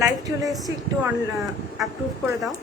Live চলে এসেছি, একটু অ্যাপ্রুভ করে দাও।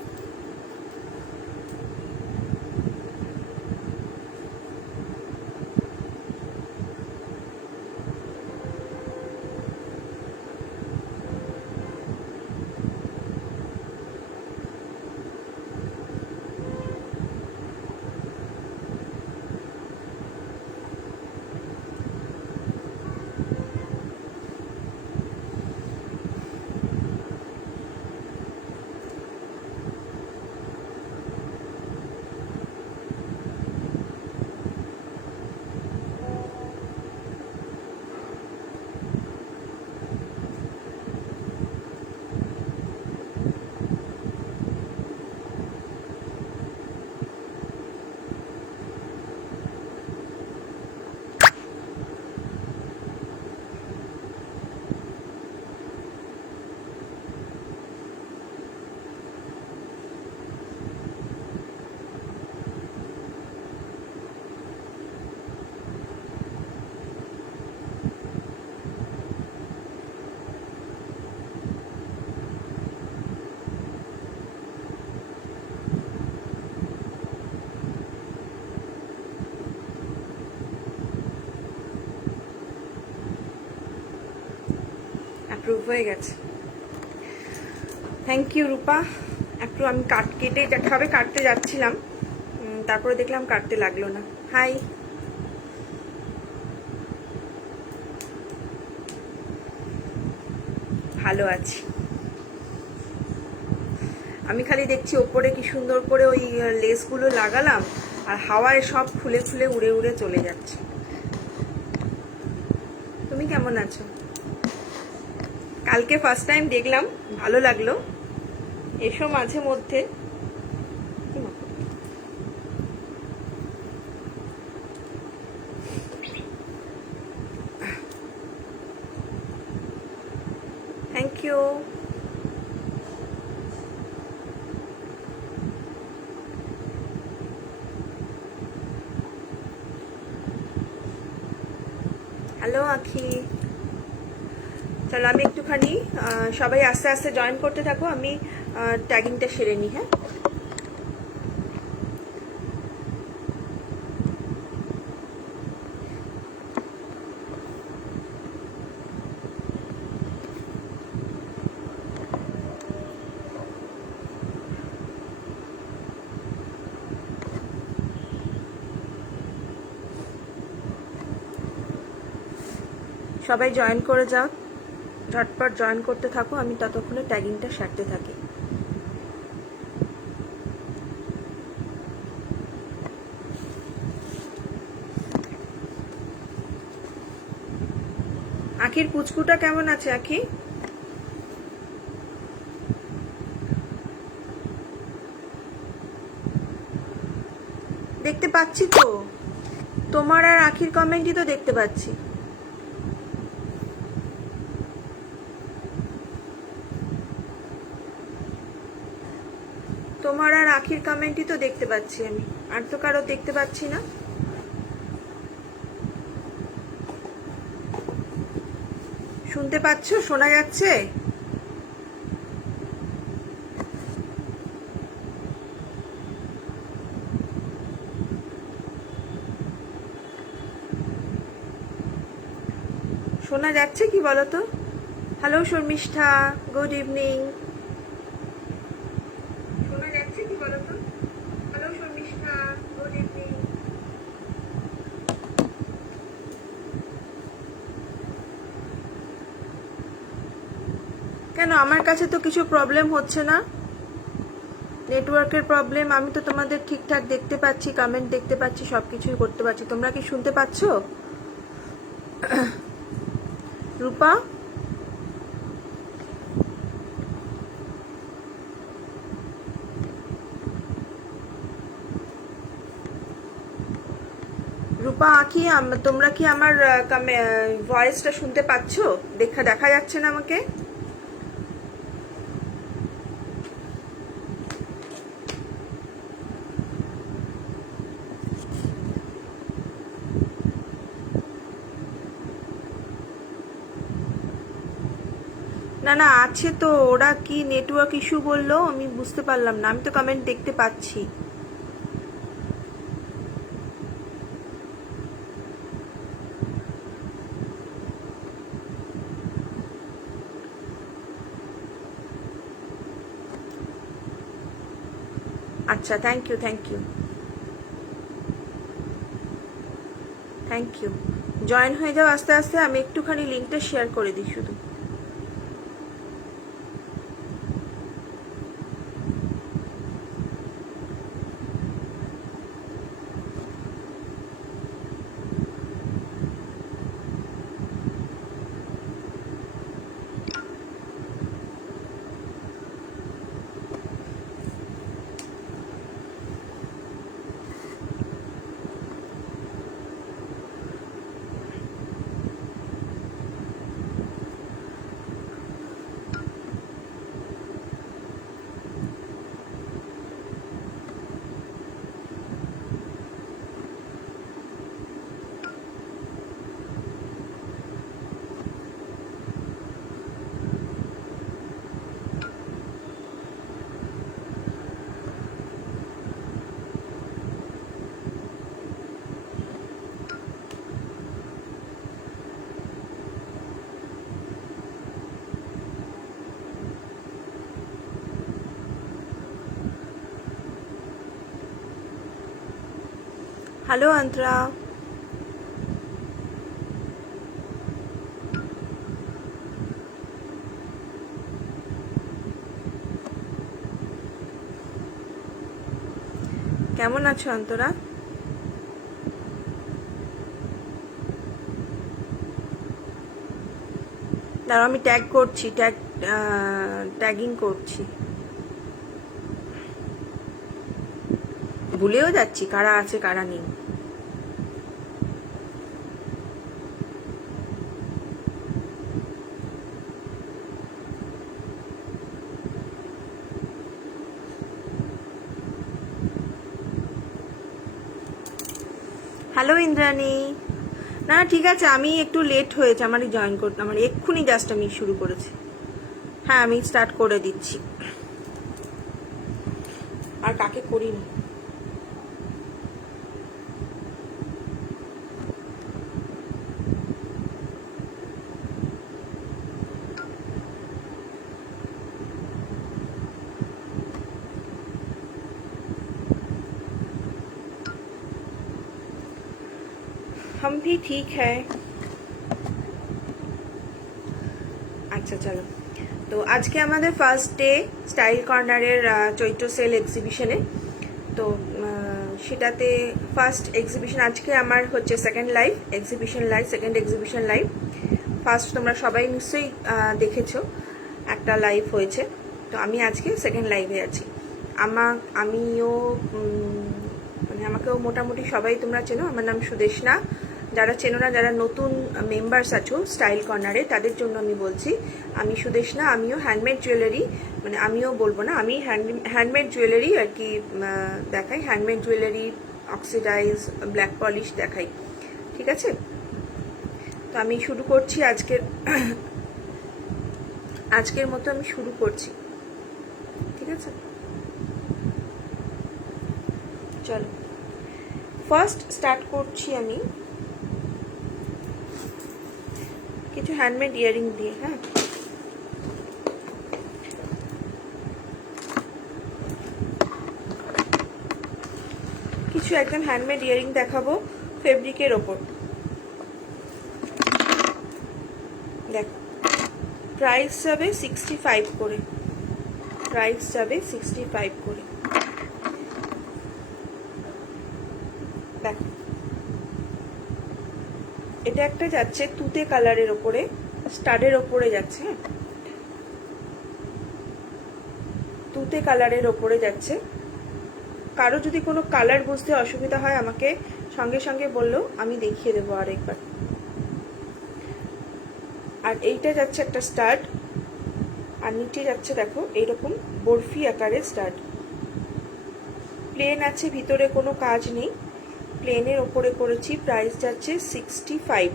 অ্যাপ্রুভ হয়ে গেছে, থ্যাংক ইউ রূপা। একটু আমি কেটে খাবে কাটতে যাচ্ছিলাম, তারপরে দেখলাম কাটতে লাগলো না। হাই, ভালো আছি। আমি খালি দেখছি ওপরে কি সুন্দর করে ওই লেসগুলো লাগালাম, আর হাওয়ায় সব খুলে খুলে উড়ে উড়ে চলে যাচ্ছে। তুমি কেমন আছো? কালকে ফার্স্ট টাইম দেখলাম, ভালো লাগলো। এসো মাঝে মধ্যে। Thank you. হ্যালো আখি, চলো আমি একটুখানি সবাই আস্তে আস্তে জয়েন করতে থাকো, আমি ট্যাগিংটা সেরে নিই। হ্যাঁ, সবাই জয়েন করে যাও, ঝটপট জয়েন করতে থাকো, আমি ততক্ষণে ট্যাগিংটা সারতে থাকি। আখির পুচকুটা কেমন আছে? আখি দেখতে পাচ্ছি তো, তোমার আর আখির কমেন্টই তো দেখতে পাচ্ছি। তোমার আর আখির কমেন্টই তো দেখতে পাচ্ছি আমি, আর তো কারো দেখতে পাচ্ছি না। শুনতে পাচ্ছ? শোনা যাচ্ছে? শোনা যাচ্ছে কি বলো তো? Hello Sharmishtha, good evening. শোনা যাচ্ছে কি বলো তো? Hello Sharmishtha, good evening. কেন আমার কাছে তো কিছু প্রবলেম হচ্ছে না, নেটওয়ার্কের প্রবলেম। আমি তো তোমাদের ঠিকঠাক দেখতে পাচ্ছি, কমেন্ট দেখতে পাচ্ছি, সবকিছুই করতে পারছি। তোমরা কি শুনতে পাচ্ছ? রূপা, রূপা আঁকি, তোমরা কি আমার ভয়েসটা শুনতে পাচ্ছ? দেখা যাচ্ছে না আমাকে? না না আছে তো, ওরা কি নেটওয়ার্ক ইস্যু বললো আমি বুঝতে পারলাম না, আমি তো কমেন্ট দেখতে পাচ্ছি। আচ্ছা, thank you thank you thank you. Join হয়ে যাও আস্তে আস্তে, আমি একটুখানি লিঙ্কটা শেয়ার করে দিই শুধু। হ্যালো অন্তরা, কেমন আছো অন্তরা? দাঁড়াও আমি ট্যাগ করছি, ট্যাগিং করছি, ভুলেও যাচ্ছি কারা আছে কারা নেই। হ্যালো ইন্দ্রাণী। না ঠিক আছে, আমি একটু লেট হয়েছে আমারই জয়েন করতে, আমার এক্ষুনি জাস্ট আমি শুরু করেছি। হ্যাঁ আমি স্টার্ট করে দিচ্ছি, আর কাকে করিনি। हम भी ठीक है। আচ্ছা চলো, তো আজকে আমাদের ফার্স্ট ডে স্টাইল কর্নারের চৈত্র সেল এক্সিবিশনে। তো সেটাতে ফার্স্ট এক্সিবিশন, আজকে আমার হচ্ছে second live exhibition live, second exhibition live. First তোমরা সবাই নিশ্চয়ই দেখেছো একটা লাইভ হয়েছে, তো আমি আজকে সেকেন্ড লাইভে আছি। আমিও মানে আমাকেও মোটামুটি সবাই তোমরা চেনো, আমার নাম সুদেশনা। যারা চেনো না, যারা নতুন মেম্বার্স আছো স্টাইল কর্নারে, তাদের জন্য আমি বলছি, আমি সুদেশনা, আমিও হ্যান্ডমেড জুয়েলারি, মানে আমিও বলবো না, আমি হ্যান্ডমেড জুয়েলারি আর কি দেখাই, handmade jewellery, oxidise, black polish দেখাই, ঠিক আছে? তো আমি শুরু করছি আজকের মতো আমি শুরু করছি, ঠিক আছে? চলো ফার্স্ট স্টার্ট করছি আমি কিছু হ্যান্ডমেড ইয়ারিং দিয়ে। হ্যাঁ, কিছু একদম হ্যান্ডমেড ইয়ারিং দেখাবো ফেব্রিকের ওপর। দেখো প্রাইস যাবে 65 করে, প্রাইস যাবে 65 করে। দেখো এটা একটা যাচ্ছে তুতে কালারের ওপরে, স্টাডের ওপরে যাচ্ছে, তুতে কালারের ওপরে যাচ্ছে। কারো যদি কোনো কালার বুঝতে অসুবিধা হয় আমাকে সঙ্গে সঙ্গে বললেও আমি দেখিয়ে দেবো আরেকবার। আর এইটা যাচ্ছে একটা স্টাড, আর নিচে যাচ্ছে দেখো এইরকম বরফি আকারের স্টাড। প্লেন আছে, ভিতরে কোনো কাজ নেই, প্লেনের ওপরে করেছি। প্রাইস যাচ্ছে 65।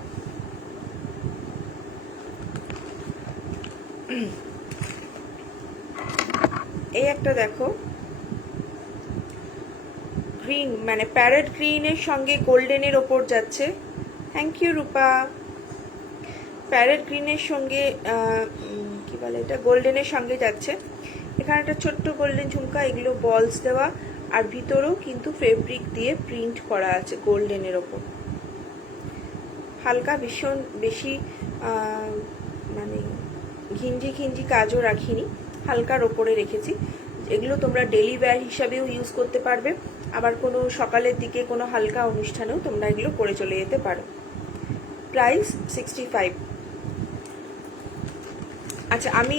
এই একটা দেখো গ্রিন, মানে প্যারেট গ্রিনের সঙ্গে গোল্ডেনের ওপর যাচ্ছে। Thank you Rupa. প্যারেট গ্রিনের সঙ্গে কি বলে এটা, গোল্ডেনের সঙ্গে যাচ্ছে। এখানে একটা ছোট্ট গোল্ডেন ঝুমকা, এগুলো বলস দেওয়া, আর ভিতরেও কিন্তু ফেব্রিক দিয়ে প্রিন্ট করা আছে গোল্ডেনের ওপর। হালকা, ভীষণ বেশি মানে ঘিঞ্জি ঘিঞ্জি কাজও রাখিনি, হালকার ওপরে রেখেছি। এগুলো তোমরা ডেলি ওয়্যার হিসাবেও ইউজ করতে পারবে, আবার কোনো সকালের দিকে কোনো হালকা অনুষ্ঠানেও তোমরা এগুলো পরে চলে যেতে পারো। প্রাইস 65। আচ্ছা, আমি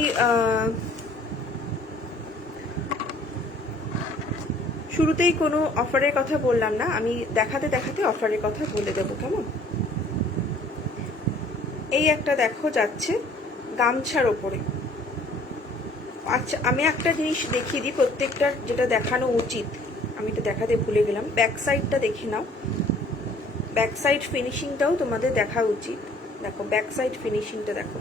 শুরুতেই কোনো অফারের কথা বললাম না, আমি দেখাতে দেখাতে অফারের কথা বলে দেবো, কেমন? এই একটা দেখো যাচ্ছে গামছার ওপরে। আচ্ছা, আমি একটা জিনিস দেখিয়ে দিই প্রত্যেকটার, যেটা দেখানো উচিত, আমি তো দেখাতে ভুলে গেলাম। ব্যাক সাইডটা দেখে নাও, ব্যাক সাইড ফিনিশিংটাও তোমাদের দেখা উচিত। দেখো ব্যাক সাইড ফিনিশিংটা দেখো,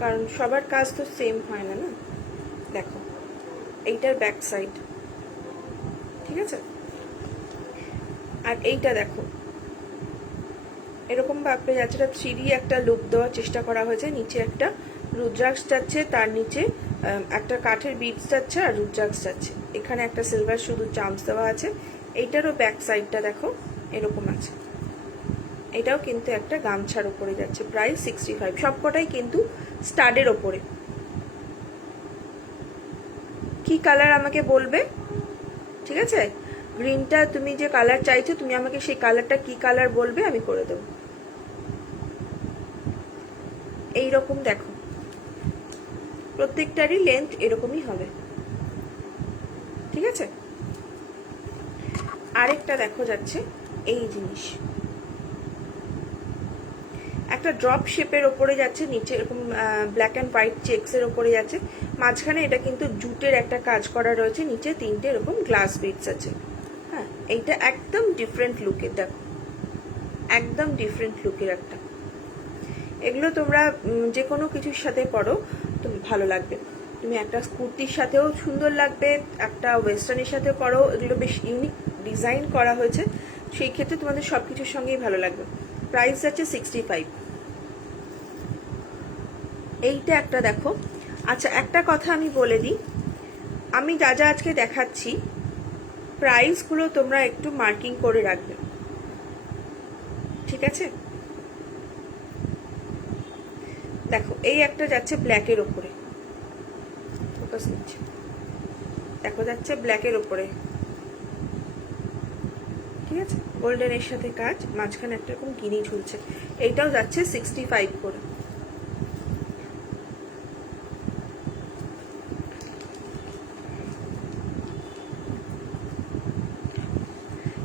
কারণ সবার কাজ তো সেম হয় না, না? দেখো এইটার ব্যাক সাইড, ঠিক আছে? আর এইটা দেখো এরকম ভাবে যাচ্ছে, এটা 3D একটা লুক দেওয়ার চেষ্টা করা হয়েছে। নিচে একটা রুদ্রাক্ষ যাচ্ছে, তার নিচে একটা কাঠের বিটস যাচ্ছে, আর রুদ্রাক্ষ যাচ্ছে। এখানে একটা সিলভার শুধু চামচ দেওয়া আছে। এইটারও ব্যাক সাইডটা দেখো এরকম আছে। এটাও কিন্তু একটা গামছার উপরে যাচ্ছে। প্রাইস 65। সবকটাই কিন্তু স্টাডের ওপরে। কি কালার আমাকে বলবে, ঠিক আছে? গ্রিনটা তুমি যে কালার চাইছো, তুমি আমাকে সেই কালারটা কি কালার বলবে, আমি করে দেবো। এইরকম দেখো, প্রত্যেকটারই লেন্থ এরকমই হবে, ঠিক আছে? আরেকটা দেখো যাচ্ছে এই জিনিস, একটা ড্রপ শেপের ওপরে যাচ্ছে, নিচে এরকম ব্ল্যাক অ্যান্ড হোয়াইট চেক্সের ওপরে যাচ্ছে। মাঝখানে এটা কিন্তু জুটের একটা কাজ করা রয়েছে, নিচে 3টে এরকম গ্লাস বিটস আছে। হ্যাঁ, এইটা একদম ডিফারেন্ট লুকের, দেখো একদম ডিফারেন্ট লুকের একটা। এগুলো তোমরা যে কোনো কিছুর সাথে পরো তো ভালো লাগবে। তুমি একটা কুর্তির সাথেও সুন্দর লাগবে, একটা ওয়েস্টার্নের সাথে পরো, এগুলো বেশ ইউনিক ডিজাইন করা হয়েছে, সেই ক্ষেত্রে তোমাদের সব কিছুর সঙ্গেই ভালো লাগবে। প্রাইস আছে 65। এইটা একটা দেখো। আচ্ছা, একটা কথা আমি বলে দিই, আমি যা যা আজকে দেখাচ্ছি প্রাইসগুলো তোমরা একটু মার্কিং করে রাখবে, ঠিক আছে? দেখো এই একটা যাচ্ছে ব্ল্যাকের ওপরে, ফোকাস নিচ্ছে, দেখো যাচ্ছে ব্ল্যাকের ওপরে, ঠিক আছে? গোল্ডেনের সাথে কাজ, মাঝখানে একটা এরকম গিনি ঝুলছে। এইটাও যাচ্ছে 65 করে।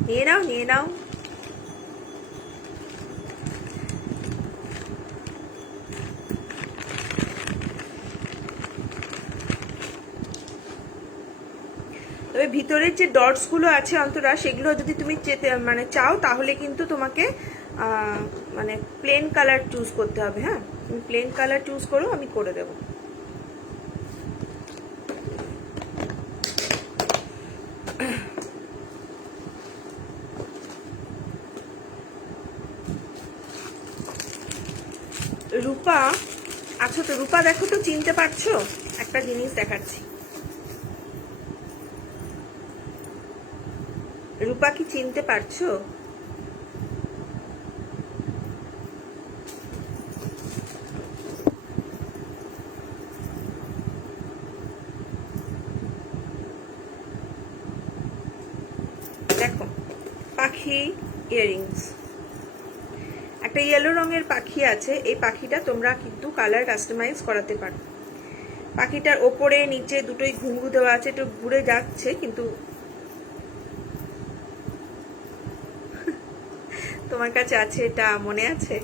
নিয়ে নাও, নিয়ে নাও। তবে ভিতরের যে ডটস গুলো আছে অন্তরা, সেগুলো যদি তুমি মানে চাও, তাহলে কিন্তু তোমাকে মানে প্লেন কালার চুজ করতে হবে। হ্যাঁ, তুমি প্লেন কালার চুজ করো, আমি করে দেব। রূপা, আচ্ছা তো রূপা দেখো তো, চিনতে পারছো? একটা জিনিস দেখাচ্ছি, রূপা কি চিনতে পারছো? দেখো পাখি ইয়াররিংস, একটা ইয়েলো রঙের পাখি আছে। এই পাখিটা তোমরা কিন্তু কালার কাস্টমাইজ করাতে পারো। পাখিটার ওপরে নিচে দুটোই ঘুঙরু দেওয়া আছে, একটু ঘুরে যাচ্ছে, কিন্তু তোমার কাছে আছে, এটা মনে আছে?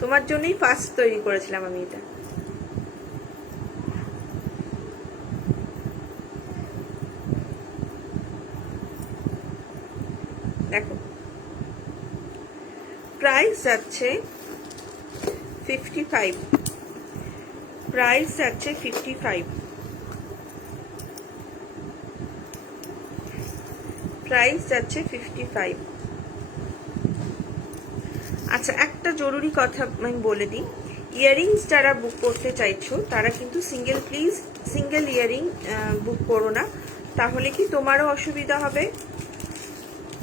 তোমার জন্যই ফার্স্ট তৈরি করেছিলাম আমি এটা। দেখো প্রাইস যাচ্ছে 55, প্রাইস যাচ্ছে 55, প্রাইস যাচ্ছে 55। আচ্ছা, একটা জরুরি কথা আমি বলে দিই, ইয়াররিংস যারা বুক করতে চাইছো তারা কিন্তু সিঙ্গেল ইয়াররিং বুক করো না, তাহলে কি তোমারও অসুবিধা হবে,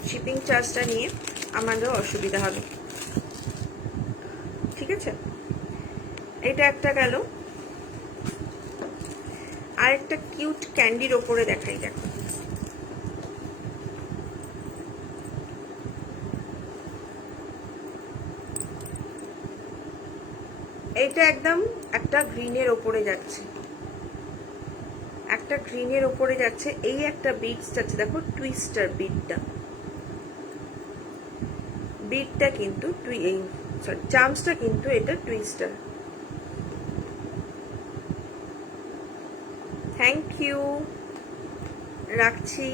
শিপিং চার্জটা নিয়ে আমাদেরও অসুবিধা হবে, ঠিক আছে? এটা একটা গেল। আর একটা কিউট ক্যান্ডির ওপরে দেখাই, দেখো এইটা একদম একটা গ্রিনের ওপরে যাচ্ছে, একটা গ্রিনের ওপরে যাচ্ছে। এই একটা বিটস যাচ্ছে, দেখো টুইস্টার বিটটা কিন্তু চামসটা কিন্তু এটা টুইস্টার। থ্যাংক ইউ, রাখছি।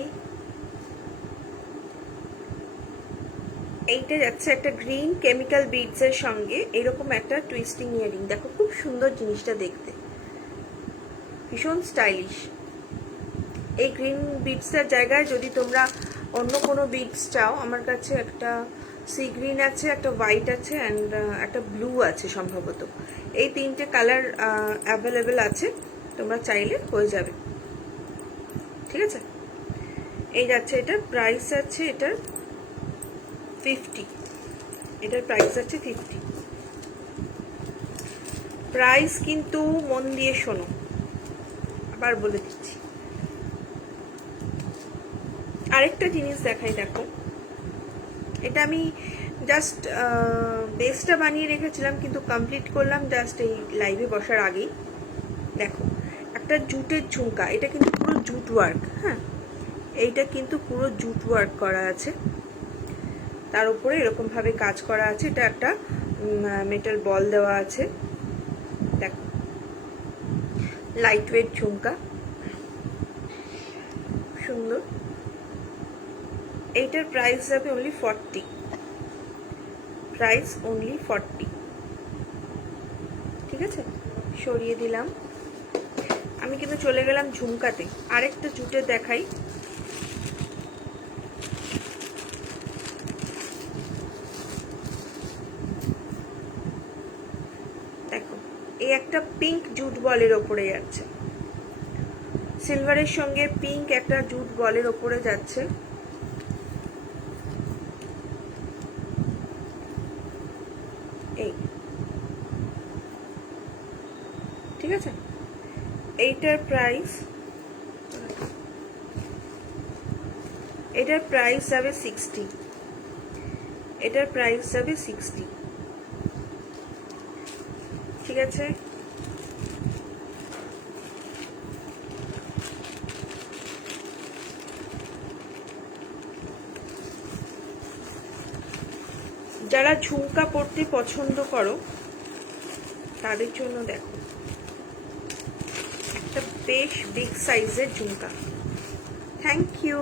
এইটা যাচ্ছে একটা গ্রিন কেমিক্যাল বিডস এর সঙ্গে এরকম একটা টুইস্টিং ইয়ারিং। দেখো খুব সুন্দর জিনিসটা দেখতে, ভীষণ স্টাইলিশ। এই গ্রিন বিডসটার জায়গায় যদি তোমরা অন্য কোনো বিডস চাও, আমার কাছে একটা সি গ্রিন আছে, একটা হোয়াইট আছে অ্যান্ড একটা ব্লু আছে সম্ভবত, এই তিনটে কালার অ্যাভেলেবেল আছে, তোমরা চাইলে হয়ে যাবে, ঠিক আছে? এই যাচ্ছে, এটার প্রাইস আছে এটার 50, এটার প্রাইস আছে 50। প্রাইস কিন্তু মন দিয়ে শোনো, আবার বলে দিচ্ছি। আরেকটা জিনিস দেখাই, দেখো এটা আমি জাস্ট বেসটা বানিয়ে রেখেছিলাম কিন্তু কমপ্লিট করলাম জাস্ট এই লাইভে বসার আগেই। দেখো একটা জুটের ঝুমকা, এটা কিন্তু পুরো জুট ওয়ার্ক, হ্যাঁ এইটা কিন্তু পুরো জুট ওয়ার্ক করা আছে, তার উপরে এরকম ভাবে কাজ করা আছে, এটা একটা মেটাল বল দেওয়া আছে, দেখো লাইট ওয়েট ঝুমকা, সুন্দর। এইটার প্রাইস যাবে অনলি 40, প্রাইস অনলি 40, ঠিক আছে? সরিয়ে দিলাম। আমি কিন্তু চলে গেলাম ঝুমকাতে। আরেকটা জুটে দেখাই, দেখো এই একটা পিঙ্ক জুট বলের ওপরে যাচ্ছে, সিলভারের সঙ্গে পিঙ্ক একটা জুট বলের ওপরে যাচ্ছে, এই ঠিক আছে? এইটার প্রাইস যাবে 60, এটার প্রাইস যাবে 60, ঠিক আছে? যারা ঝুমকা পরতে পছন্দ করো তাদের জন্য দেখো একটা বেশ বিগ সাইজের ঝুমকা। Thank you.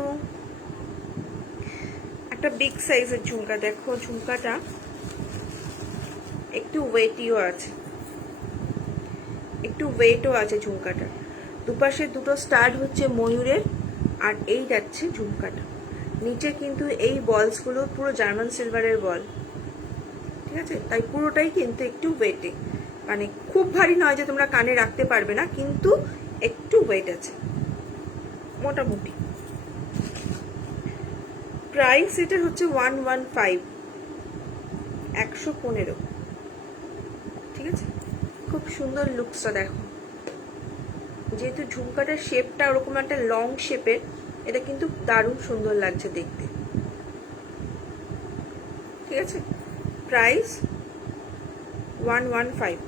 একটা বিগ সাইজের ঝুমকা, দেখো ঝুমকাটা একটু ওয়েটিও আছে, একটু ওয়েটও আছে ঝুমকাটা। দুপাশে দুটো স্টাড হচ্ছে ময়ূরের, আর এই যাচ্ছে ঝুমকাটা। নিচে কিন্তু এই বলসগুলো পুরো জার্মান সিলভারের বল, ঠিক আছে? তাই পুরোটাই কিন্তু একটু ওয়েটে, মানে খুব ভারী নয় যে তোমরা কানে রাখতে পারবে না, কিন্তু একটু ওয়েট আছে মোটামুটি। প্রাইস এটা হচ্ছে 115, 115, ঠিক আছে? খুব সুন্দর লুকসটা দেখো, যেহেতু ঝুমকাটার শেপটা ওরকম একটা লং শেপের, এটা কিন্তু দারুণ সুন্দর লাগছে দেখতে, ঠিক আছে? প্রাইস 115।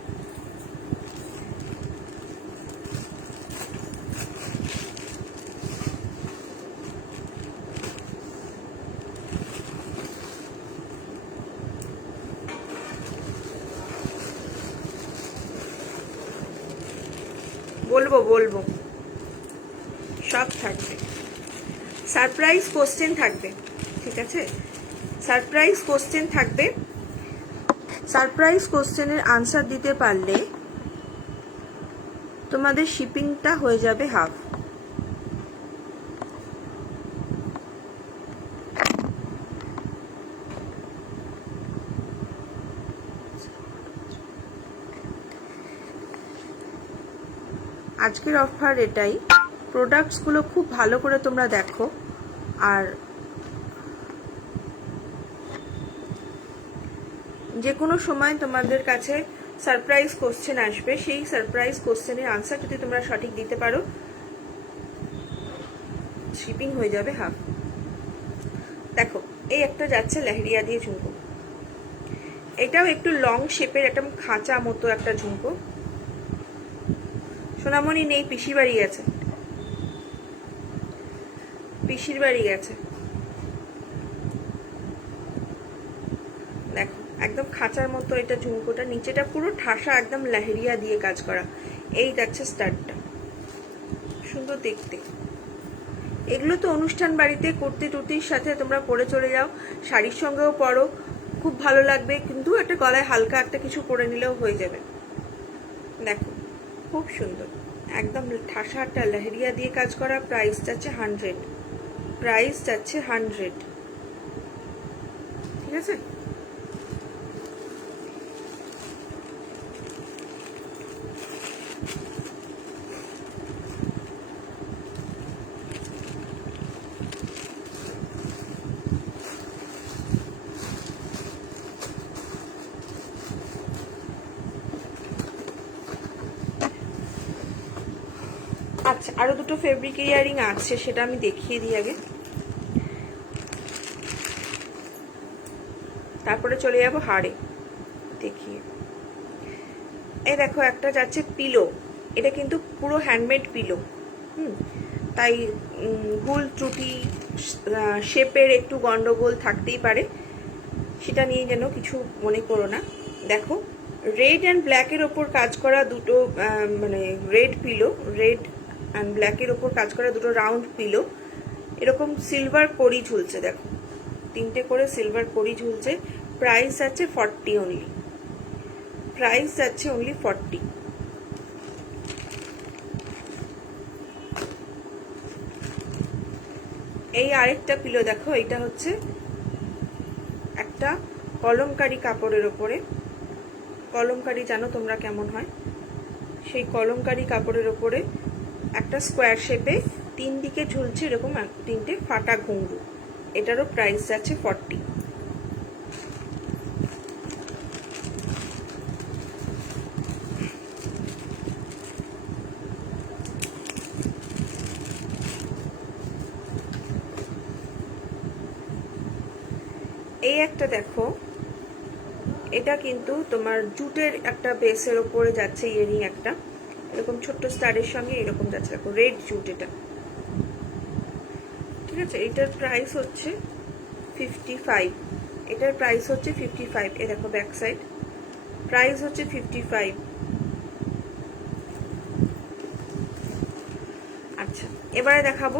বলবো সব থাকবে, সারপ্রাইজ কোশ্চেন থাকবে, ঠিক আছে? সারপ্রাইজ কোশ্চেন থাকবে, সারপ্রাইজ কোশ্চেনের আনসার দিতে পারলে তোমাদের শিপিংটা হয়ে যাবে হাফ। আজকের অফার এটাই। প্রোডাক্টসগুলো খুব ভালো করে তোমরা দেখো, আর যে কোনো সময় তোমাদের কাছে সারপ্রাইজ কোশ্চেন আসবে, সেই সারপ্রাইজ কোশ্চেনের আনসার যদি তোমরা সঠিক দিতে পারো, শিপিং হয়ে যাবে হাফ। দেখো, এই একটা যাচ্ছে লেহেরিয়া দিয়ে ঝুমকো, এটাও একটু লং শেপের একটা খাঁচা মতো একটা ঝুমকো। সোনামণি নেই, পিসির বাড়ি গেছে, পিসির বাড়ি গেছে। দেখো, একদম খাঁচার মতো এটা ঝুমকোটা, নিচেটা পুরো ঠাসা একদম লেহেরিয়া দিয়ে কাজ করা। এই যাচ্ছে স্টার্টটা, সুন্দর দেখতে। এগুলো তো অনুষ্ঠান বাড়িতে কুর্তি টুর্তির সাথে তোমরা পরে চলে যাও, শাড়ির সঙ্গেও পরো, খুব ভালো লাগবে। কিন্তু একটা গলায় হালকা একটা কিছু পরে নিলেও হয়ে যাবে। দেখো, খুব সুন্দর, একদম ঠাসা একটা লেহেরিয়া দিয়ে কাজ করা। প্রাইস যাচ্ছে 100, প্রাইস যাচ্ছে 100। ঠিক আছে, আচ্ছা আরো দুটো ফেব্রিক ইয়ারিং আছে, সেটা আমি দেখিয়ে দিই আগে, তারপরে চলে যাবো হাড়ে দেখিয়ে। এই দেখো, একটা যাচ্ছে পিলো, এটা কিন্তু পুরো হ্যান্ডমেড পিলো। তাই ভুল ত্রুটি শেপের একটু গন্ডগোল থাকতেই পারে, সেটা নিয়ে যেন কিছু মনে করো না। দেখো, রেড অ্যান্ড ব্ল্যাকের ওপর কাজ করা দুটো, মানে রেড পিলো, রেড অ্যান্ড ব্ল্যাকের ওপর কাজ করা দুটো রাউন্ড পিলো, এরকম সিলভার কড়ি ঝুলছে। দেখো, 3টে করে সিলভার কড়ি ঝুলছে। প্রাইস যাচ্ছে 40 অনলি, প্রাইস যাচ্ছে অনলি 40। এই আরেকটা পিলো দেখো, এটা হচ্ছে একটা কলমকারি কাপড়ের ওপরে, কলমকারি জানো তোমরা কেমন হয়, সেই কলমকারি কাপড়ের ওপরে একটা স্কোয়ার শেপে 3 দিকে ঝুলছে এরকম 3টে ফাটা ঘুঙরু। এটারও প্রাইস যাচ্ছে 40। এই একটা দেখো, এটা কিন্তু তোমার জুটের একটা বেসের ওপরে যাচ্ছে ইয়ারিং, একটা এরকম ছোট্ট স্টারের সঙ্গে এরকম যাচ্ছে। দেখো, রেড জুট এটা। ঠিক আছে, এটার প্রাইস হচ্ছে 55, এটার প্রাইস হচ্ছে 55। এই দেখো ব্যাক সাইড, প্রাইস হচ্ছে 55। আচ্ছা, এবারে দেখাবো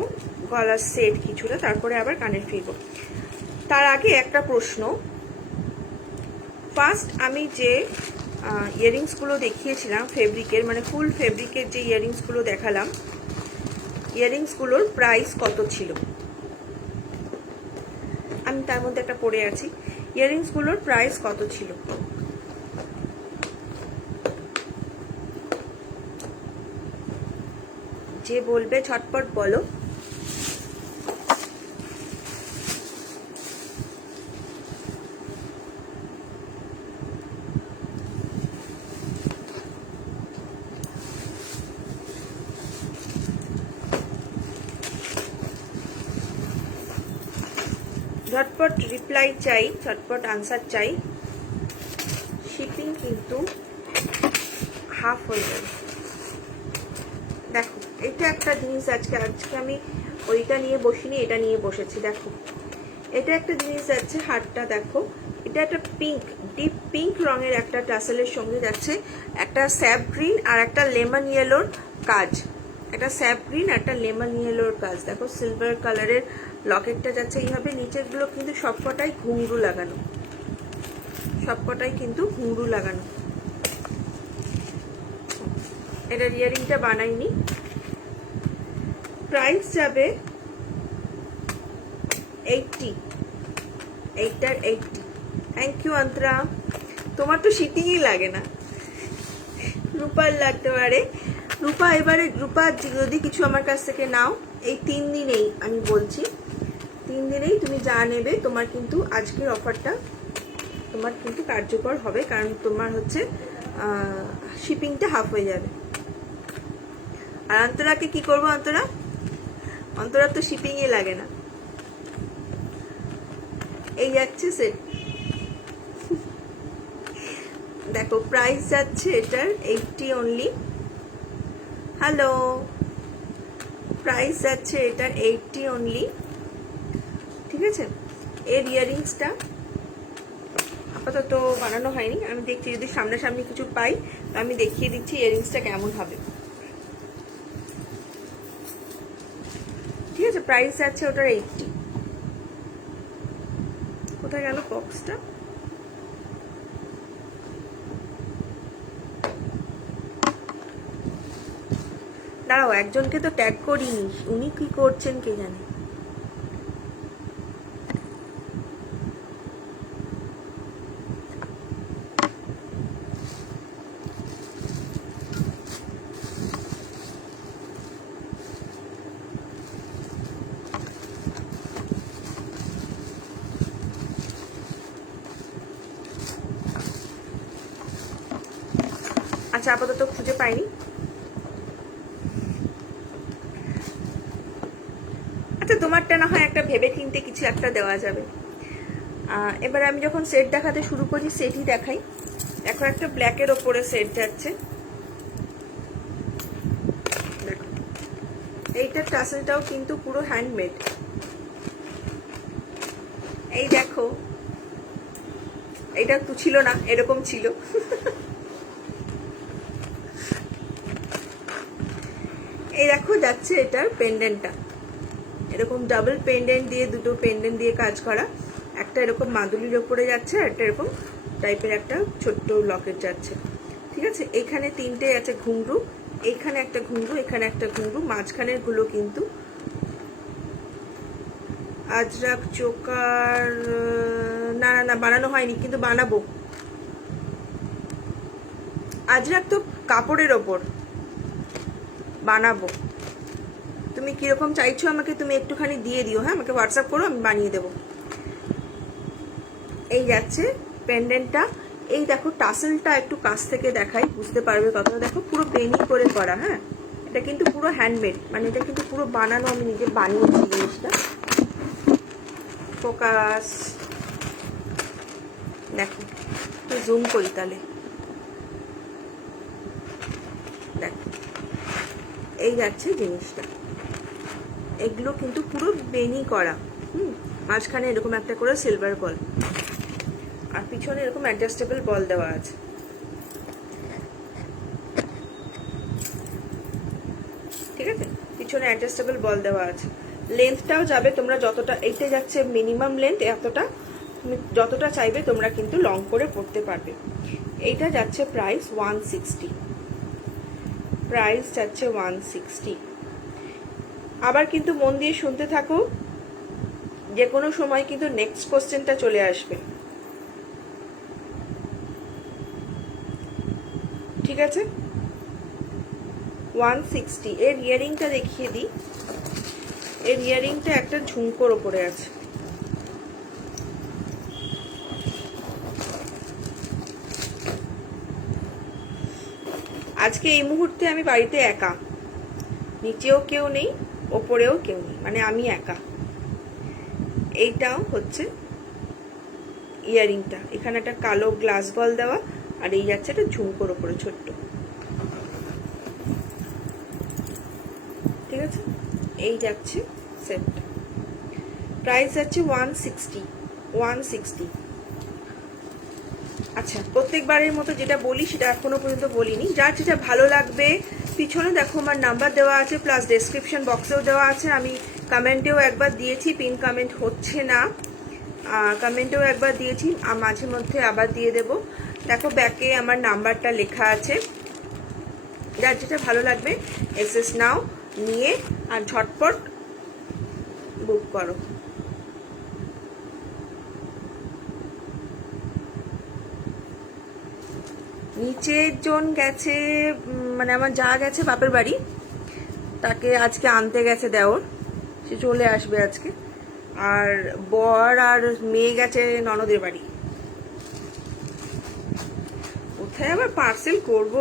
গলার সেট কিছুটা, তারপরে আবার কানের ফিরবো। তার আগে একটা প্রশ্ন, ফার্স্ট আমি যে ইয়ারিংসগুলো দেখিয়েছিলাম ফেব্রিকের, মানে ফুল ফেব্রিকের যে ইয়ারিংসগুলো দেখালাম, ইয়ারিংসগুলোর প্রাইস কত ছিল? আমি তার মধ্যে একটা পড়ে আছি, ইয়ারিংসগুলোর প্রাইস কত ছিল? যে বলবে ঝটপট বলো। ঝটপট রিপ্লাই চাই, ঝটপট আনসার চাই। শিপিং কিন্তু হাফ হয়ে যাবে। দেখো, এটা একটা জিনিস আজকে আমি ওইটা নিয়ে বসিনি, এটা নিয়ে বসেছি। দেখো, এটা একটা জিনিস যাচ্ছে, হারটা দেখো, এটা একটা পিঙ্ক, ডিপ পিঙ্ক রঙের একটা টাসেলের সঙ্গে যাচ্ছে একটা স্যাপ গ্রিন আর একটা লেমন ইয়েলোর কাজ, একটা স্যাপ গ্রিন আর একটা লেমন ইয়েলোর কাজ। দেখো, সিলভার কালারের লকেটটা যাচ্ছে এইভাবে, নিচেরগুলো কিন্তু সবকটাই ঘুঙরু লাগানো, সবকটাই কিন্তু ঘুঙরু লাগানো। এটা ইয়ারিংটা বানাইনি। প্রাইস যাবে 80, এইটার 80। থ্যাংক ইউ অন্তরা, তোমার তো শিপিংই লাগে না। রূপার লাগতে পারে। রূপা এবারে রূপা যদি কিছু আমার কাছ থেকে নাও, এই 3 দিনেই আমি বলছি, 3 দিনেই তুমি যা নেবে তোমার কিন্তু আজকের অফারটা তোমার কিন্তু কার্যকর হবে, কারণ তোমার হচ্ছে শিপিংটা হাফ হয়ে যাবে। আর অন্তরাকে কি করবো? অন্তরা তো শিপিংই লাগে না। এই যাচ্ছে সেট, দেখো প্রাইস যাচ্ছে এটার 80 অনলি। হ্যালো, প্রাইস যাচ্ছে এটার 80 অনলি। ঠিক আছে, এর ইয়ারিংসটা আপাতত বানানো হয়নি, আমি দেখছি যদি সামনাসামনি কিছু পাই তো আমি দেখিয়ে দিচ্ছি ইয়ারিংসটা কেমন হবে। ঠিক আছে, প্রাইস যাচ্ছে ওটার 80। কোথায় গেল বক্সটা? দাঁড়াও, একজনকে তো ট্যাগ করিনি, উনি কি করছেন কে জানে। আচ্ছা, আপাতত খুঁজে পাইনি। আচ্ছা, তোমারটা না হয় একটা ভেবে চিনতে কিছু একটা দেওয়া যাবে। এবার আমি যখন সেট দেখাতে শুরু করি সেটই দেখাই। এখন একটা ব্ল্যাকের ওপরে সেট যাচ্ছে, দেখো এইটার টাসেলটাও কিন্তু পুরো হ্যান্ডমেড। এই দেখো, এইটা তো ছিল না, এরকম ছিল। এই দেখো যাচ্ছে এটার পেন্ডেন্টটা, এরকম ডাবল পেন্ডেন্ট দিয়ে, দুটো পেন্ডেন্ট দিয়ে কাজ করা। একটা এরকম মাদুলির ওপরে যাচ্ছে, আর একটা এরকম টাইপের একটা ছোট্ট লকেট যাচ্ছে। ঠিক আছে, এখানে 3টে আছে ঘুঙরু, এইখানে একটা ঘুঙরু, এখানে একটা ঘুঙরু, মাঝখানের গুলো কিন্তু আজরাক চোকার না না না বানানো হয়নি, কিন্তু বানাবো। আজরাক তো কাপড়ের ওপর বানাবো। তুমি কিরকম চাইছো আমাকে তুমি একটুখানি দিয়ে দিও, হ্যাঁ আমাকে হোয়াটসঅ্যাপ করো, আমি বানিয়ে দেবো। এই যাচ্ছে পেন্ডেন্টটা। এই দেখো টাসেলটা একটু কাছ থেকে দেখাই, বুঝতে পারবে কতটা। দেখো পুরো বেনি করে করা, হ্যাঁ এটা কিন্তু পুরো হ্যান্ডমেড, মানে এটা কিন্তু পুরো বানানো, আমি নিজে বানিয়েছি জিনিসটা। ফোকাস, দেখো একটু জুম করি তাহলে, দেখো এই যাচ্ছে জিনিসটা। এগুলো কিন্তু পুরো বেনি করা, মাঝখানে এরকম একটা করে সিলভার বল, আর পিছনে এরকম অ্যাডজাস্টেবল বল দেওয়া আছে। ঠিক আছে, পিছনে অ্যাডজাস্টেবল বল দেওয়া আছে। লেন্থটাও যাবে, তোমরা যতটা, এইটা যাচ্ছে মিনিমাম লেন্থ, এতটা তুমি যতটা চাইবে তোমরা কিন্তু লং করে পড়তে পারবে। এইটা যাচ্ছে প্রাইস 160, প্রাইস যাচ্ছে 160। আবার কিন্তু মন দিয়ে শুনতে থাকো, যে কোনো সময় কিন্তু নেক্সট কোশ্চেনটা চলে আসবে। ঠিক আছে, 160। এর ইয়ারিংটা দেখিয়ে দিই। এর ইয়ারিংটা একটা ঝুমকোর ওপরে আছে। আজকে এই মুহূর্তে আমি বাড়িতে একা, নিচেও কেউ নেই, ওপরেও কেউ নেই, মানে আমি একা। এইটাও হচ্ছে ইয়ারিংটা, এখানে একটা কালো গ্লাস বল দেওয়া, আর এই যাচ্ছে একটা ঝুমকোর ওপরে ছোট্ট। ঠিক আছে, এই যাচ্ছে সেটটা, প্রাইস যাচ্ছে 160। আচ্ছা, প্রত্যেকবারের মতো যেটা বলি সেটা এখনো পর্যন্ত বলিনি, যার যেটা ভালো লাগবে পিছনে দেখো আমার নাম্বার দেওয়া আছে, প্লাস ডেসক্রিপশন বক্সেও দেওয়া আছে, আমি কমেন্টেও একবার দিয়েছি, পিন কমেন্ট হচ্ছে না, কমেন্টেও একবার দিয়েছি, মাঝে মধ্যে আবার দিয়ে দেব। দেখো ব্যাকে আমার নাম্বারটা লেখা আছে, যার যেটা ভালো লাগবে এক্সেস নাও, নিয়ে আর ঝটপট বুক করো। নিচের জন গেছে, মানে আমার যা গেছে বাপের বাড়ি, তাকে আজকে আনতে গেছে দেওর, সে চলে আসবে আজকে। আর বর আর মেয়ে গেছে ননদের বাড়ি। কোথায় আবার পার্সেল করব,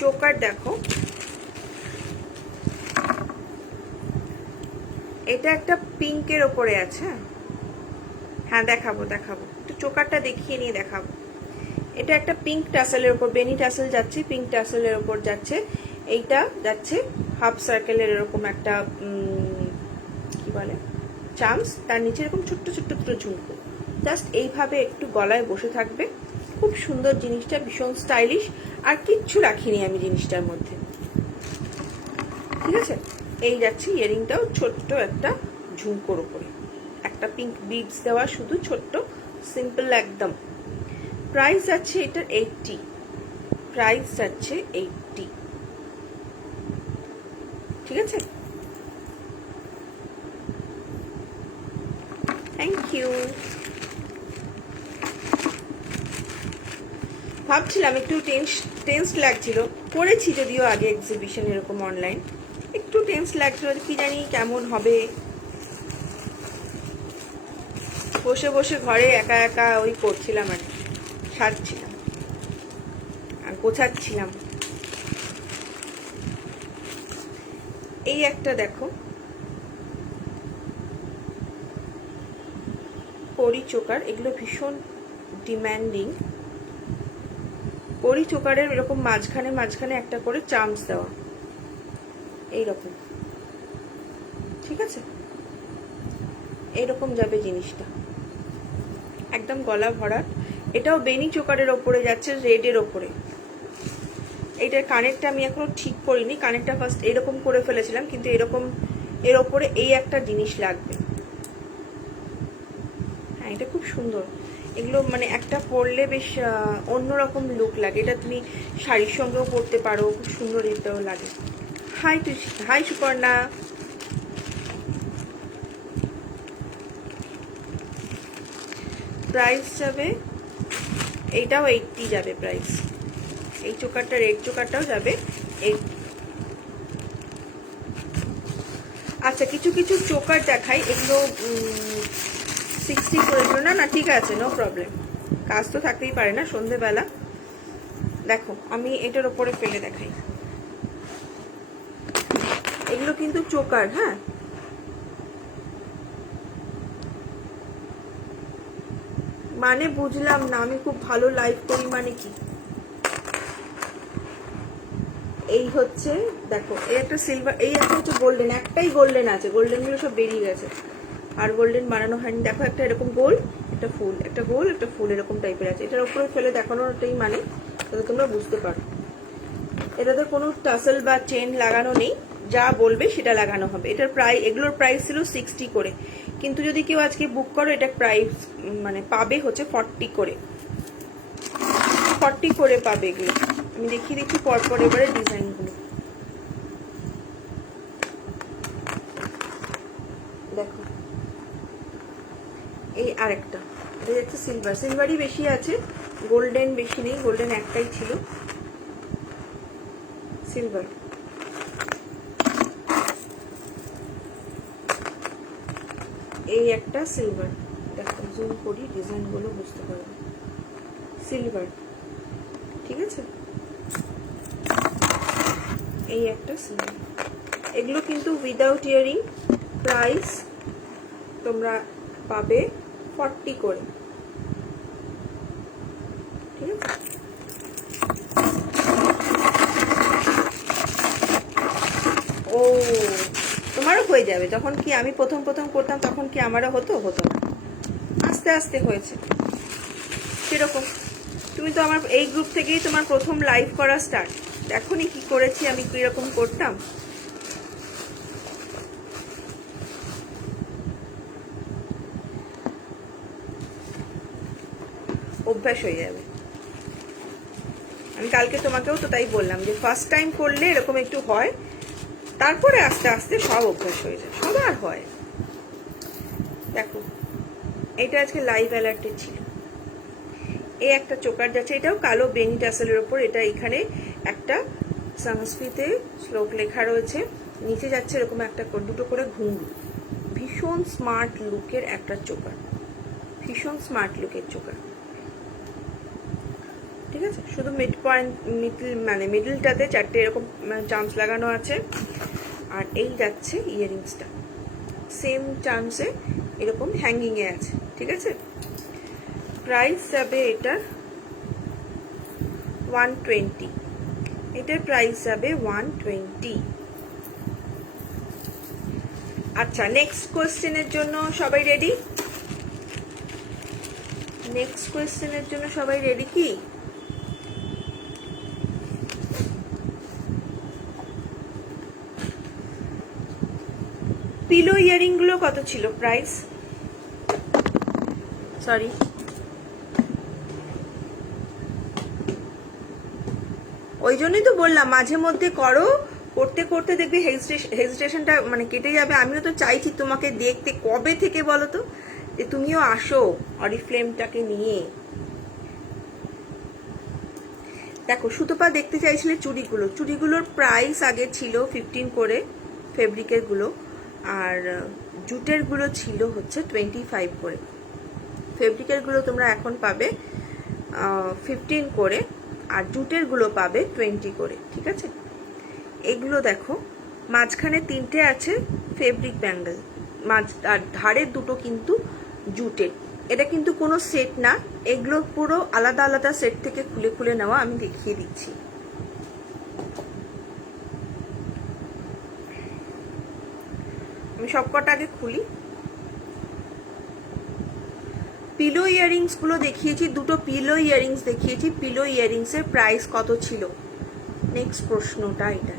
চোকার দেখো, এটা একটা পিঙ্কের ওপরে আছে। হ্যাঁ দেখাবো দেখাবো, একটু চোকারটা দেখিয়ে নিয়ে দেখাবো। এটা একটা পিঙ্ক টাসেলের ওপর, বেনি টাসেল যাচ্ছে, পিঙ্ক টাসেলের ওপর যাচ্ছে। এইটা যাচ্ছে হাফ সার্কেলের এরকম একটা কি বলে চামস, তার নিচে এরকম ছোট্ট ছোট্ট ছোট্ট ঝুমকো, জাস্ট এইভাবে একটু গলায় বসে থাকবে। খুব সুন্দর জিনিসটা, ভীষণ স্টাইলিশ, আর কিচ্ছু রাখিনি আমি জিনিসটার মধ্যে, ঠিক আছে। এই যাচ্ছে ইয়ারিংটাও ছোট্ট একটা ঝুমকোর উপরে, একটা পিঙ্ক বিডস দেওয়া, শুধু ছোট্ট সিম্পল একদম। প্রাইস যাচ্ছে এটার 80, প্রাইস যাচ্ছে 80, ঠিক আছে। Thank you. ভাবছিলাম একটু টেন্স লাগছিল, করেছি যদিও আগে এক্সিবিশন এরকম অনলাইন, একটু টেন্স লাগছিল, কি জানি কেমন হবে। বসে বসে ঘরে একা একা ওই করছিলাম আর সারছিলাম আর গোছাচ্ছিলাম। এই একটা দেখো, পরি চোকার, এগুলো ভীষণ ডিম্যান্ডিং। পরি চোকারের এরকম মাঝখানে মাঝখানে একটা করে চামচ দেওয়া, এইরকম, ঠিক আছে। এইরকম যাবে জিনিসটা, একদম গলা ভরাট। এটাও বেনি চোকারের ওপরে যাচ্ছে, রেডের ওপরে। এইটার কানেরটা আমি এখনো ঠিক করিনি, কানেরটা ফার্স্ট এরকম করে ফেলেছিলাম, কিন্তু এরকম এর ওপরে এই একটা জিনিস লাগবে। হ্যাঁ এটা খুব সুন্দর, এগুলো মানে একটা পরলে বেশ অন্যরকম লুক লাগে। এটা তুমি শাড়ির সঙ্গেও পরতে পারো, খুব সুন্দর এটাও লাগে। High high Suparna. প্রাইস যাবে, এইটাও 80 যাবে প্রাইস। এই চোকারটা, রেড চোকারটাও যাবে 80। আচ্ছা কিছু কিছু চোকার দেখাই, এগুলো 60 করে। না না ঠিক আছে, নো প্রবলেম, কাজ তো থাকতেই পারে না সন্ধেবেলা। দেখো আমি এটার ওপরে ফেলে দেখাই, এগুলো কিন্তু চোকার। হ্যাঁ মানে বুঝলাম না, আমি খুব ভালো লাইভ করি মানে কি? এই হচ্ছে দেখো, এই একটা সিলভার, এই একটা হচ্ছে গোল্ডেন, একটাই গোল্ডেন আছে, গোল্ডেন গুলো সব বেরিয়ে গেছে, আর গোল্ডেন বানানো হয়নি। দেখো একটা এরকম গোল, একটা ফুল, একটা গোল, একটা ফুল, এরকম টাইপের আছে। এটার উপরে ফেলে দেখানোটাই মানে, যাতে তোমরা বুঝতে পারো। এটাতে কোনো টাসেল বা চেন লাগানো নেই, যা বলবে সেটা লাগানো হবে। এটার প্রাইস, এগুলোর প্রাইস ছিল 60 করে, কিন্তু যদি কেউ আজকে বুক করো এটা প্রাইস মানে পাবে হচ্ছে 40 করে, 40 করে পাবে এগুলো। আমি দেখিয়ে দিচ্ছি পরপর এবারে ডিজাইনগুলো। দেখো এই আরেকটা, এটা হচ্ছে সিলভার, সিলভারই বেশি আছে, গোল্ডেন বেশি নেই, গোল্ডেন একটাই ছিল, সিলভার। এই একটা সিলভার, দেখো জুম করি ডিজাইনগুলো বুঝতে পারবে, সিলভার, ঠিক আছে। এই একটা সিলভার, এগুলো কিন্তু উইদাউট ইয়ারিং, প্রাইস তোমরা পাবে 40 করে, ঠিক আছে। হয়ে যাবে। যখন কি আমি প্রথম প্রথম করতাম তখন কি আমারও হতো না, আস্তে আস্তে হয়েছে সেরকম। তুমি তো আমার এই গ্রুপ থেকেই তোমার প্রথম লাইভ করা স্টার্ট, দেখো নি কি করেছি আমি, কিরকম করতাম। অভ্যাস হয়ে যাবে। আমি কালকে তোমাকেও তো তাই বললাম যে ফার্স্ট টাইম করলে এরকম একটু হয়, তারপরে আস্তে আস্তে সব অভ্যাস হয়ে যায়, সবার হয়। দেখো এটা আজকে লাইভ অ্যালার্টে ছিল। এই একটা চোকার যাচ্ছে, এটাও কালো বেনি টাসেলের ওপর। এটা এখানে একটা সংস্কৃতে শ্লোক লেখা রয়েছে, নিচে যাচ্ছে এরকম একটা দুটো করে ঘুঙরু। ভীষণ স্মার্ট লুকের একটা চোকার, ভীষণ স্মার্ট লুকের চোকার, ঠিক আছে। শুধু মিড পয়েন্ট মানে মিডলটাতে চারটে এরকম চামচ লাগানো আছে। আর এই যাচ্ছে ইয়ারিংসটা সেম চামচে এরকম হ্যাঙ্গিংয়ে আছে, ঠিক আছে। প্রাইস যাবে এটার 120, এটার প্রাইস যাবে 120। আচ্ছা, নেক্সট কোয়েশ্চেনের জন্য সবাই রেডি? নেক্সট কোয়েশ্চেনের জন্য সবাই রেডি কি? পিলো ইয়ারিং গুলো কত ছিল প্রাইস? সরি, ওই জন্যই তো বললাম মাঝে মধ্যে করো, করতে করতে দেখবি হেজিটেশনটা মানে কেটে যাবে। আমিও তো চাইছি তোমাকে দেখতে, কবে থেকে বলো তো, যে তুমিও আসো অরিফ্লেমটাকে নিয়ে। দেখো সুতোপা দেখতে চাইছিলে চুড়িগুলোর প্রাইস আগে ছিল 15 করে ফেব্রিকের গুলো, আর জুটের গুলো ছিল হচ্ছে 25 করে। ফেব্রিকের গুলো তোমরা এখন পাবে 15 করে, আর জুটের গুলো পাবে 20 করে, ঠিক আছে। এগুলো দেখো মাঝখানে 3টে আছে ফেব্রিক ব্যাঙ্গেল, আর ধারের দুটো কিন্তু জুটের। এটা কিন্তু কোনো সেট না, এগুলো পুরো আলাদা আলাদা সেট থেকে খুলে খুলে নেওয়া। আমি দেখিয়ে দিচ্ছি। আমি সবকটা আগে খুলি। পিলো ইয়ারিংস গুলো দেখিয়েছি, দুটো পিলো ইয়ারিংস দেখিয়েছি। পিলো ইয়ারিংস এর প্রাইস কত ছিল? নেক্সট প্রশ্নটা এটা।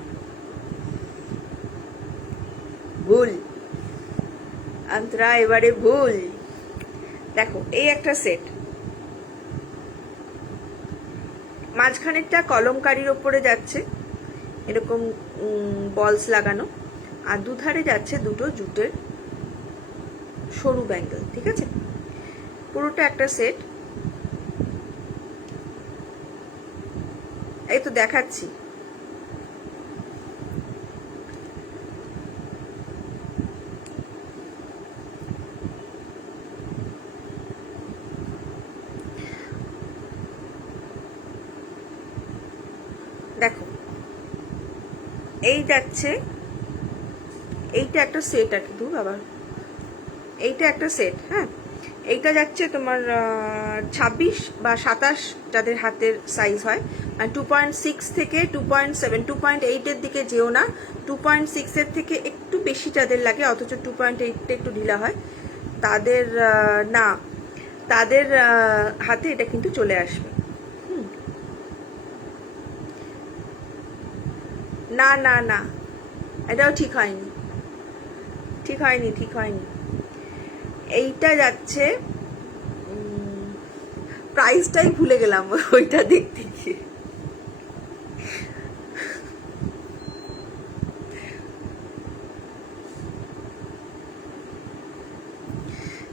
ভুল অন্তরা, এবারে ভুল। দেখো এই একটা সেট, মাঝখানেরটা কলমকারির ওপরে যাচ্ছে এরকম বলস লাগানো, আর দুধারে যাচ্ছে দুটো জুটের সরু ব্যাঙ্গেল, ঠিক আছে। পুরোটা একটা সেট। এই তো দেখাচ্ছি। দেখো এই যাচ্ছে, এইটা একটা সেট আর কি, দূর আবার, এইটা একটা সেট। হ্যাঁ, এইটা যাচ্ছে তোমার 26 বা 27 যাদের হাতের সাইজ হয়, আর 2.6 থেকে 2.7 2.8 এর দিকে যেও না। 2.6 এর থেকে একটু বেশি যাদের লাগে, অথচ 2.8টা একটু ঢিলা হয়, তাদের না, তাদের হাতে এটা কিন্তু চলে আসবে। না না না, এটাও ঠিক হয়নি, ঠিক হয়নি, ঠিক হয়নি। এইটা যাচ্ছে, প্রাইসটাই ভুলে গেলাম ওইটা দেখতে গিয়ে।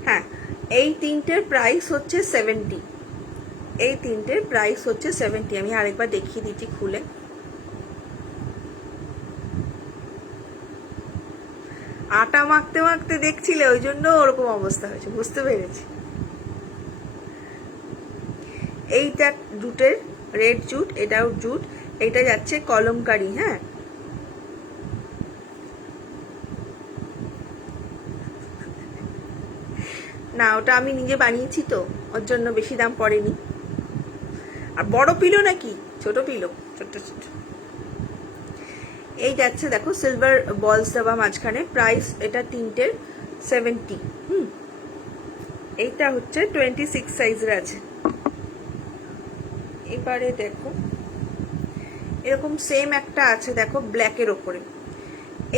হ্যাঁ, এই তিনটের প্রাইস হচ্ছে 70, এই তিনটের প্রাইস হচ্ছে 70। আমি আরেকবার দেখিয়ে দিচ্ছি খুলে। আটা মাখতে মাখতে দেখছিলে, ওই জন্য ওরকম অবস্থা হয়েছে, বুঝতে পেরেছি। এইটা জুটের, রেড জুট, এটাও জুট। এইটা যাচ্ছে কলমকারি। হ্যাঁ, না ওটা আমি নিজে বানিয়েছি তো, ওর জন্য বেশি দাম পড়েনি। আর বড় পিলো নাকি ছোট পিলো? ছোট ছোট। এই যাচ্ছে দেখো সিলভার বলস দেওয়া মাঝখানে, প্রাইস এটা তিনটের 70। এইটা হচ্ছে 26 সাইজের আছে। এবারে দেখো এরকম সেম একটা আছে দেখো ব্ল্যাকের ওপরে,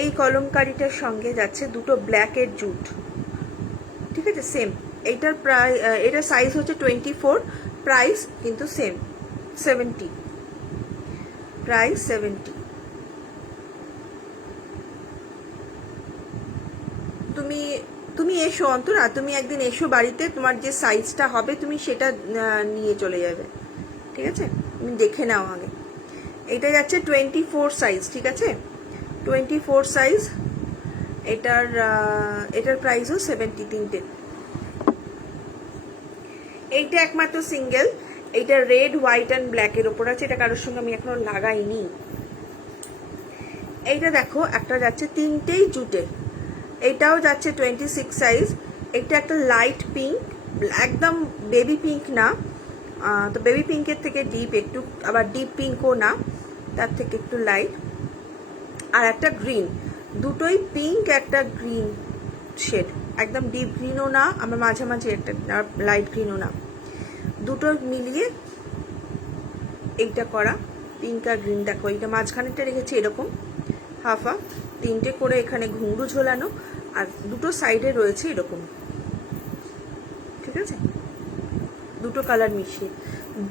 এই কলমকারিটার সঙ্গে যাচ্ছে দুটো ব্ল্যাকের জুট, ঠিক আছে সেম। এইটার প্রায় এটা সাইজ হচ্ছে 24, প্রাইস কিন্তু সেম 70, প্রাইস 70। তুমি তুমি এসো অন্তরা, তুমি একদিন এসো বাড়িতে, তোমার যে সাইজটা হবে তুমি সেটা নিয়ে চলে যাবে, ঠিক আছে? তুমি দেখে নাও আগে। এটা যাচ্ছে 24 সাইজ, ঠিক আছে 24 সাইজ। এটার প্রাইসও 70 তিনটে। এইটা একমাত্র সিঙ্গেল, এইটা রেড হোয়াইট অ্যান্ড ব্ল্যাকের ওপর আছে, এটা কারোর সঙ্গে আমি এখনো লাগাইনি। এইটা দেখো একটা যাচ্ছে তিনটেই জুটে, এটাও যাচ্ছে 26 সাইজ। এটা একটা লাইট পিঙ্ক, একদম বেবি পিঙ্ক না, তো বেবি পিঙ্কের থেকে ডিপ একটু, আবার ডিপ পিঙ্কও না, তার থেকে একটু লাইট। আর একটা গ্রিন, দুটোই পিঙ্ক একটা গ্রিন শেড, একদম ডিপ গ্রিনও না আমার মাঝামাঝি একটা লাইট গ্রিনও না, দুটো মিলিয়ে এইটা করা পিঙ্ক আর গ্রিন। দেখো এইটা মাঝখানেটা রেখেছি এরকম হাফ হাফ, তিনটে করে এখানে ঘুঙরু ঝোলানো, আর দুটো সাইডে রয়েছে এরকম, ঠিক আছে দুটো কালার মিশিয়ে।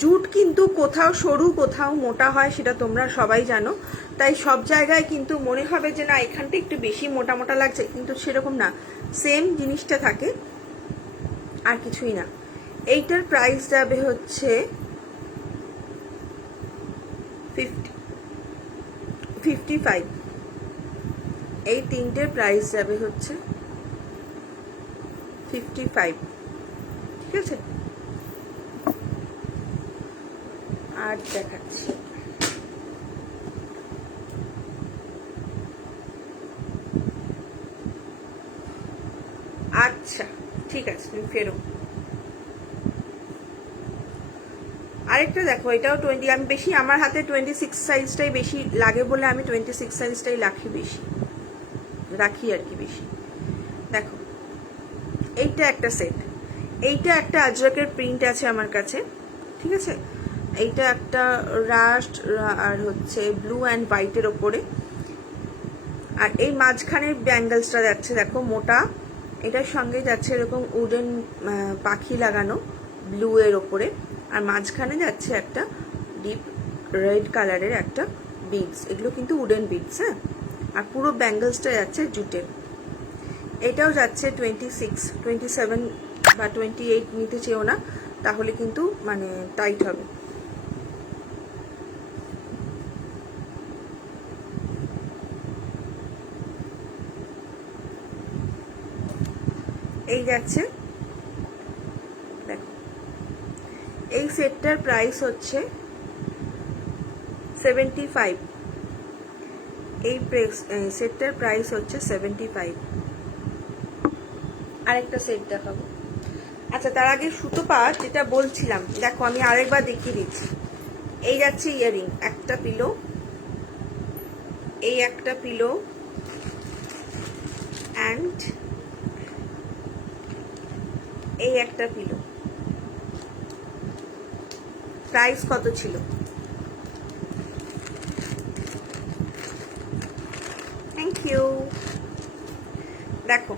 জুট কিন্তু কোথাও সরু কোথাও মোটা হয়, সেটা তোমরা সবাই জানো, তাই সব জায়গায় কিন্তু মনে হবে যে না এখানটা একটু বেশি মোটা মোটা লাগছে, কিন্তু সেরকম না, সেম জিনিসটা থাকে আর কিছুই না। এইটার প্রাইস যাবে হচ্ছে 55। এই তিনটের প্রাইস যাবে হচ্ছে 55, ঠিক আছে। আর দেখাচ্ছি, আচ্ছা ঠিক আছে তুমি ফেরো। আরেকটা দেখো, এটাও 20, আমি বেশি আমার হাতে 26 সাইজটাই বেশি লাগে বলে আমি 26 সাইজটাই রাখি আর কি বেশি। দেখো এইটা একটা সেট, এইটা একটা আজরাকের প্রিন্ট আছে আমার কাছে, ঠিক আছে। এইটা একটা রাস্ট আর হচ্ছে ব্লু অ্যান্ড হোয়াইটের ওপরে, আর এই মাঝখানের ব্যাঙ্গেলসটা যাচ্ছে দেখো মোটা, এটার সঙ্গে যাচ্ছে এরকম উডেন পাখি লাগানো ব্লু এর ওপরে, আর মাঝখানে যাচ্ছে একটা ডিপ রেড কালারের একটা বিডস, এগুলো কিন্তু উডেন বিডস, হ্যাঁ। আর পুরো ব্যাঙ্গেলসটা যাচ্ছে জুটের। এটাও যাচ্ছে 26, 27 বা 28 নিতে চেও না, তাহলে কিন্তু মানে টাইট হবে। এই যাচ্ছে দেখো, এই সেটটার প্রাইস হচ্ছে 75, এই সেটটার প্রাইস হচ্ছে 75। আরেকটা সেট দেখাবো। আচ্ছা তার আগে সুতোপা যেটা বলছিলাম, দেখো আমি আরেকবার দেখিয়ে দিচ্ছি। এই যাচ্ছে ইয়ারিং, একটা পিলো, এই একটা পিলো, অ্যান্ড এই একটা পিলো। প্রাইস কত ছিল? Thank you. দেখো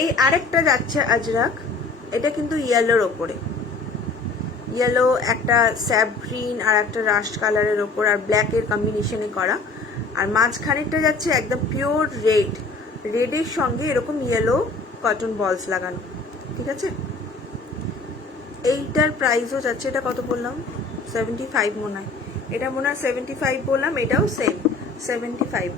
এই আরেকটা যাচ্ছে আজরাক, এটা কিন্তু ইয়েলোর ওপরে, ইয়েলো একটা স্যাপ গ্রিন আর একটা রাস্ট কালারের ওপর আর ব্ল্যাকের কম্বিনেশনে করা, আর মাঝখানেরটা যাচ্ছে একদম পিওর রেড, রেডের সঙ্গে এরকম ইয়েলো কটন বলস লাগানো, ঠিক আছে। এইটার প্রাইসও যাচ্ছে, এটা কত বললাম 75 মনে হয়, এটা মনে হয় 75 বললাম, এটাও সেম 75।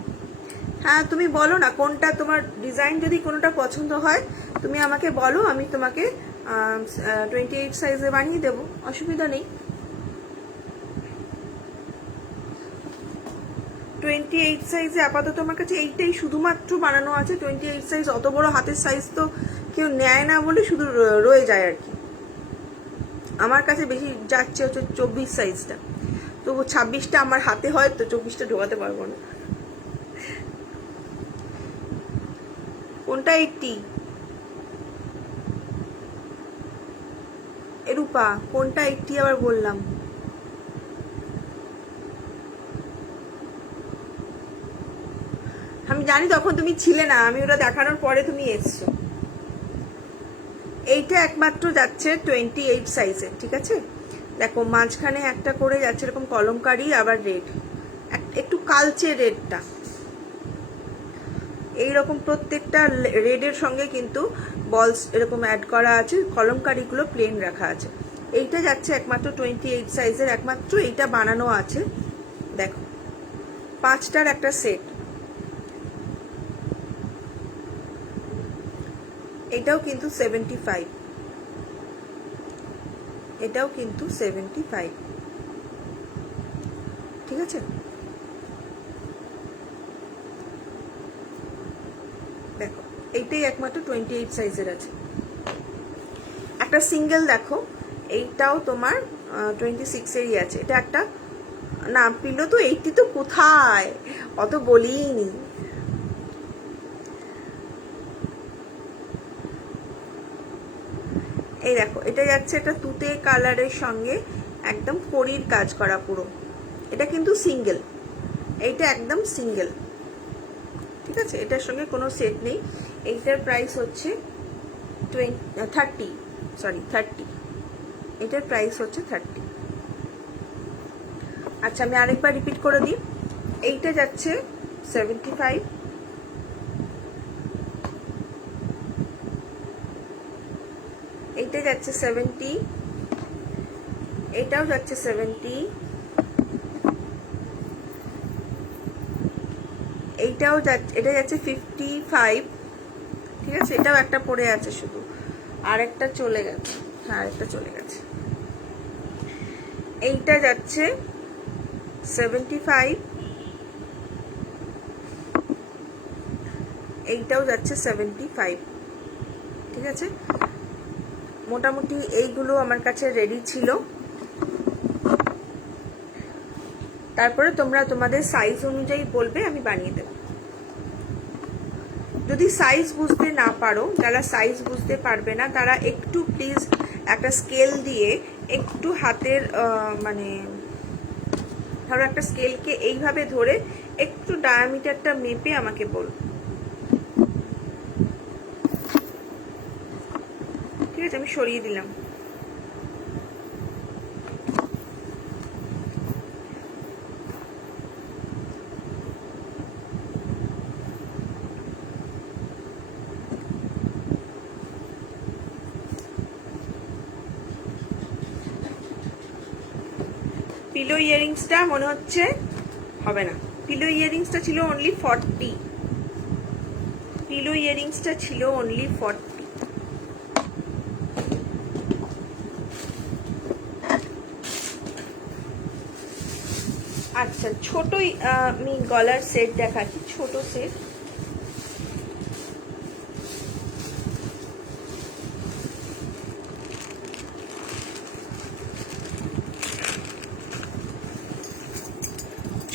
হ্যাঁ তুমি বলো না কোনটা তোমার ডিজাইন, যদি কোনোটা পছন্দ হয় তুমি আমাকে বলো, আমি তোমাকে 28 সাইজে বানিয়ে দেবো, অসুবিধা নেই। 28 সাইজে আপাতত আমার কাছে এইটাই শুধুমাত্র বানানো আছে। 28 সাইজ, অত বড় হাতের সাইজ তো কেউ নেয় না বলে শুধু রয়ে যায় আর কি। আমার কাছে বেশি যাচ্ছে হচ্ছে 24 সাইজটা, তো 26টা আমার হাতে হয়, তো 24টা ঢোকাতে পারবো না। কোনটা 80? এরূপা কোনটা 80 আবার বললাম? আমি জানি তখন তুমি ছিলে না, আমি ওটা দেখানোর পরে তুমি এসছো। এইটা একমাত্র যাচ্ছে 28 সাইজে, ঠিক আছে? দেখো মাঝখানে একটা করে যাচ্ছে এরকম কলমকারি, আবার রেড, একটু কালচে রেডটা এইরকম, প্রত্যেকটা রেডের সঙ্গে কিন্তু বলস এরকম অ্যাড করা আছে, কলমকারিগুলো প্লেন রাখা আছে। এইটা যাচ্ছে একমাত্র 28 সাইজের, একমাত্র এইটা বানানো আছে। দেখো 5টার একটা সেট। এটাও কিন্তু 75, এটাও কিন্তু 75, ঠিক আছে? দেখো এইটাই একমাত্র 28 সাইজের আছে। একটা সিঙ্গেল দেখো, এইটাও তোমার 26-এরই আছে। এটা একটা না, পিলো তো 80 তো কোথায়, অত বলিনি। এই দেখো এটা যাচ্ছে একটা তুতে কালারের সঙ্গে একদম কড়ির কাজ করা পুরো। এটা কিন্তু সিঙ্গেল, এইটা একদম সিঙ্গেল, ঠিক আছে? এটার সঙ্গে কোনো সেট নেই। এইটার প্রাইস হচ্ছে 30, এটার প্রাইস হচ্ছে 30। আচ্ছা আমি আরেকবার রিপিট করে দিই। এইটা যাচ্ছে 75, এইটা যাচ্ছে 70, এটাও যাচ্ছে 70, এইটাও যাচ্ছে, এটা যাচ্ছে 55, ঠিক আছে? এটাও একটা পড়ে আছে শুধু, আর একটা চলে গেছে। হ্যাঁ আরেকটা চলে গেছে। এইটা যাচ্ছে 75, এইটাও যাচ্ছে 75, ঠিক আছে? মোটামুটি এইগুলো আমার কাছে রেডি ছিল। তারপরে তোমরা তোমাদের সাইজ অনুযায়ী বলবে, আমি বানিয়ে দেব। যদি সাইজ বুঝতে না পারো, যারা সাইজ বুঝতে পারবে না তারা একটু প্লিজ একটা স্কেল দিয়ে একটু হাতের মানে ধরো একটা স্কেলকে এইভাবে ধরে একটু ডায়ামিটারটা মেপে আমাকে বল, ঠিক আছে? আমি সরিয়ে দিলাম। পিলো ইয়ারিংসটা মনে হচ্ছে হবে না। পিলো ইয়ারিংসটা ছিল অনলি 40, পিলো ইয়ারিংসটা ছিল অনলি 40। আচ্ছা ছোটই আমি গলার সেট দেখাচ্ছি, ছোট সেট।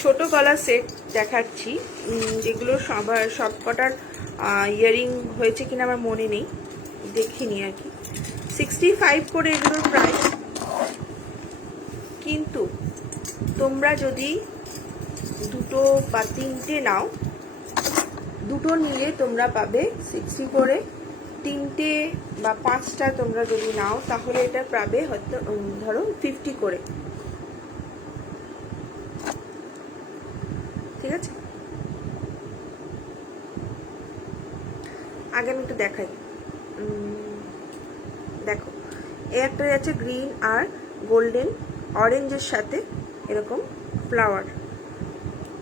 ছোট গলার সেট দেখাচ্ছি, যেগুলো সব কটার ইয়ারিং হয়েছে কিনা আমার মনে নেই, দেখিনি আর কি। 65 করে এগুলোর প্রাইস, কিন্তু তোমরা যদি দুটো বা তিনটে নাও, দুটো নিলে তোমরা পাবে 60 করে। তিনটে বা 5টা তোমরা যদি নাও তাহলে এটা পাবে হয়তো ধরো 50 করে, ঠিক আছে? আগে আমি একটু দেখাই। দেখো এই একটা যাচ্ছে গ্রিন আর গোল্ডেন অরেঞ্জের সাথে এরকম ফ্লাওয়ার।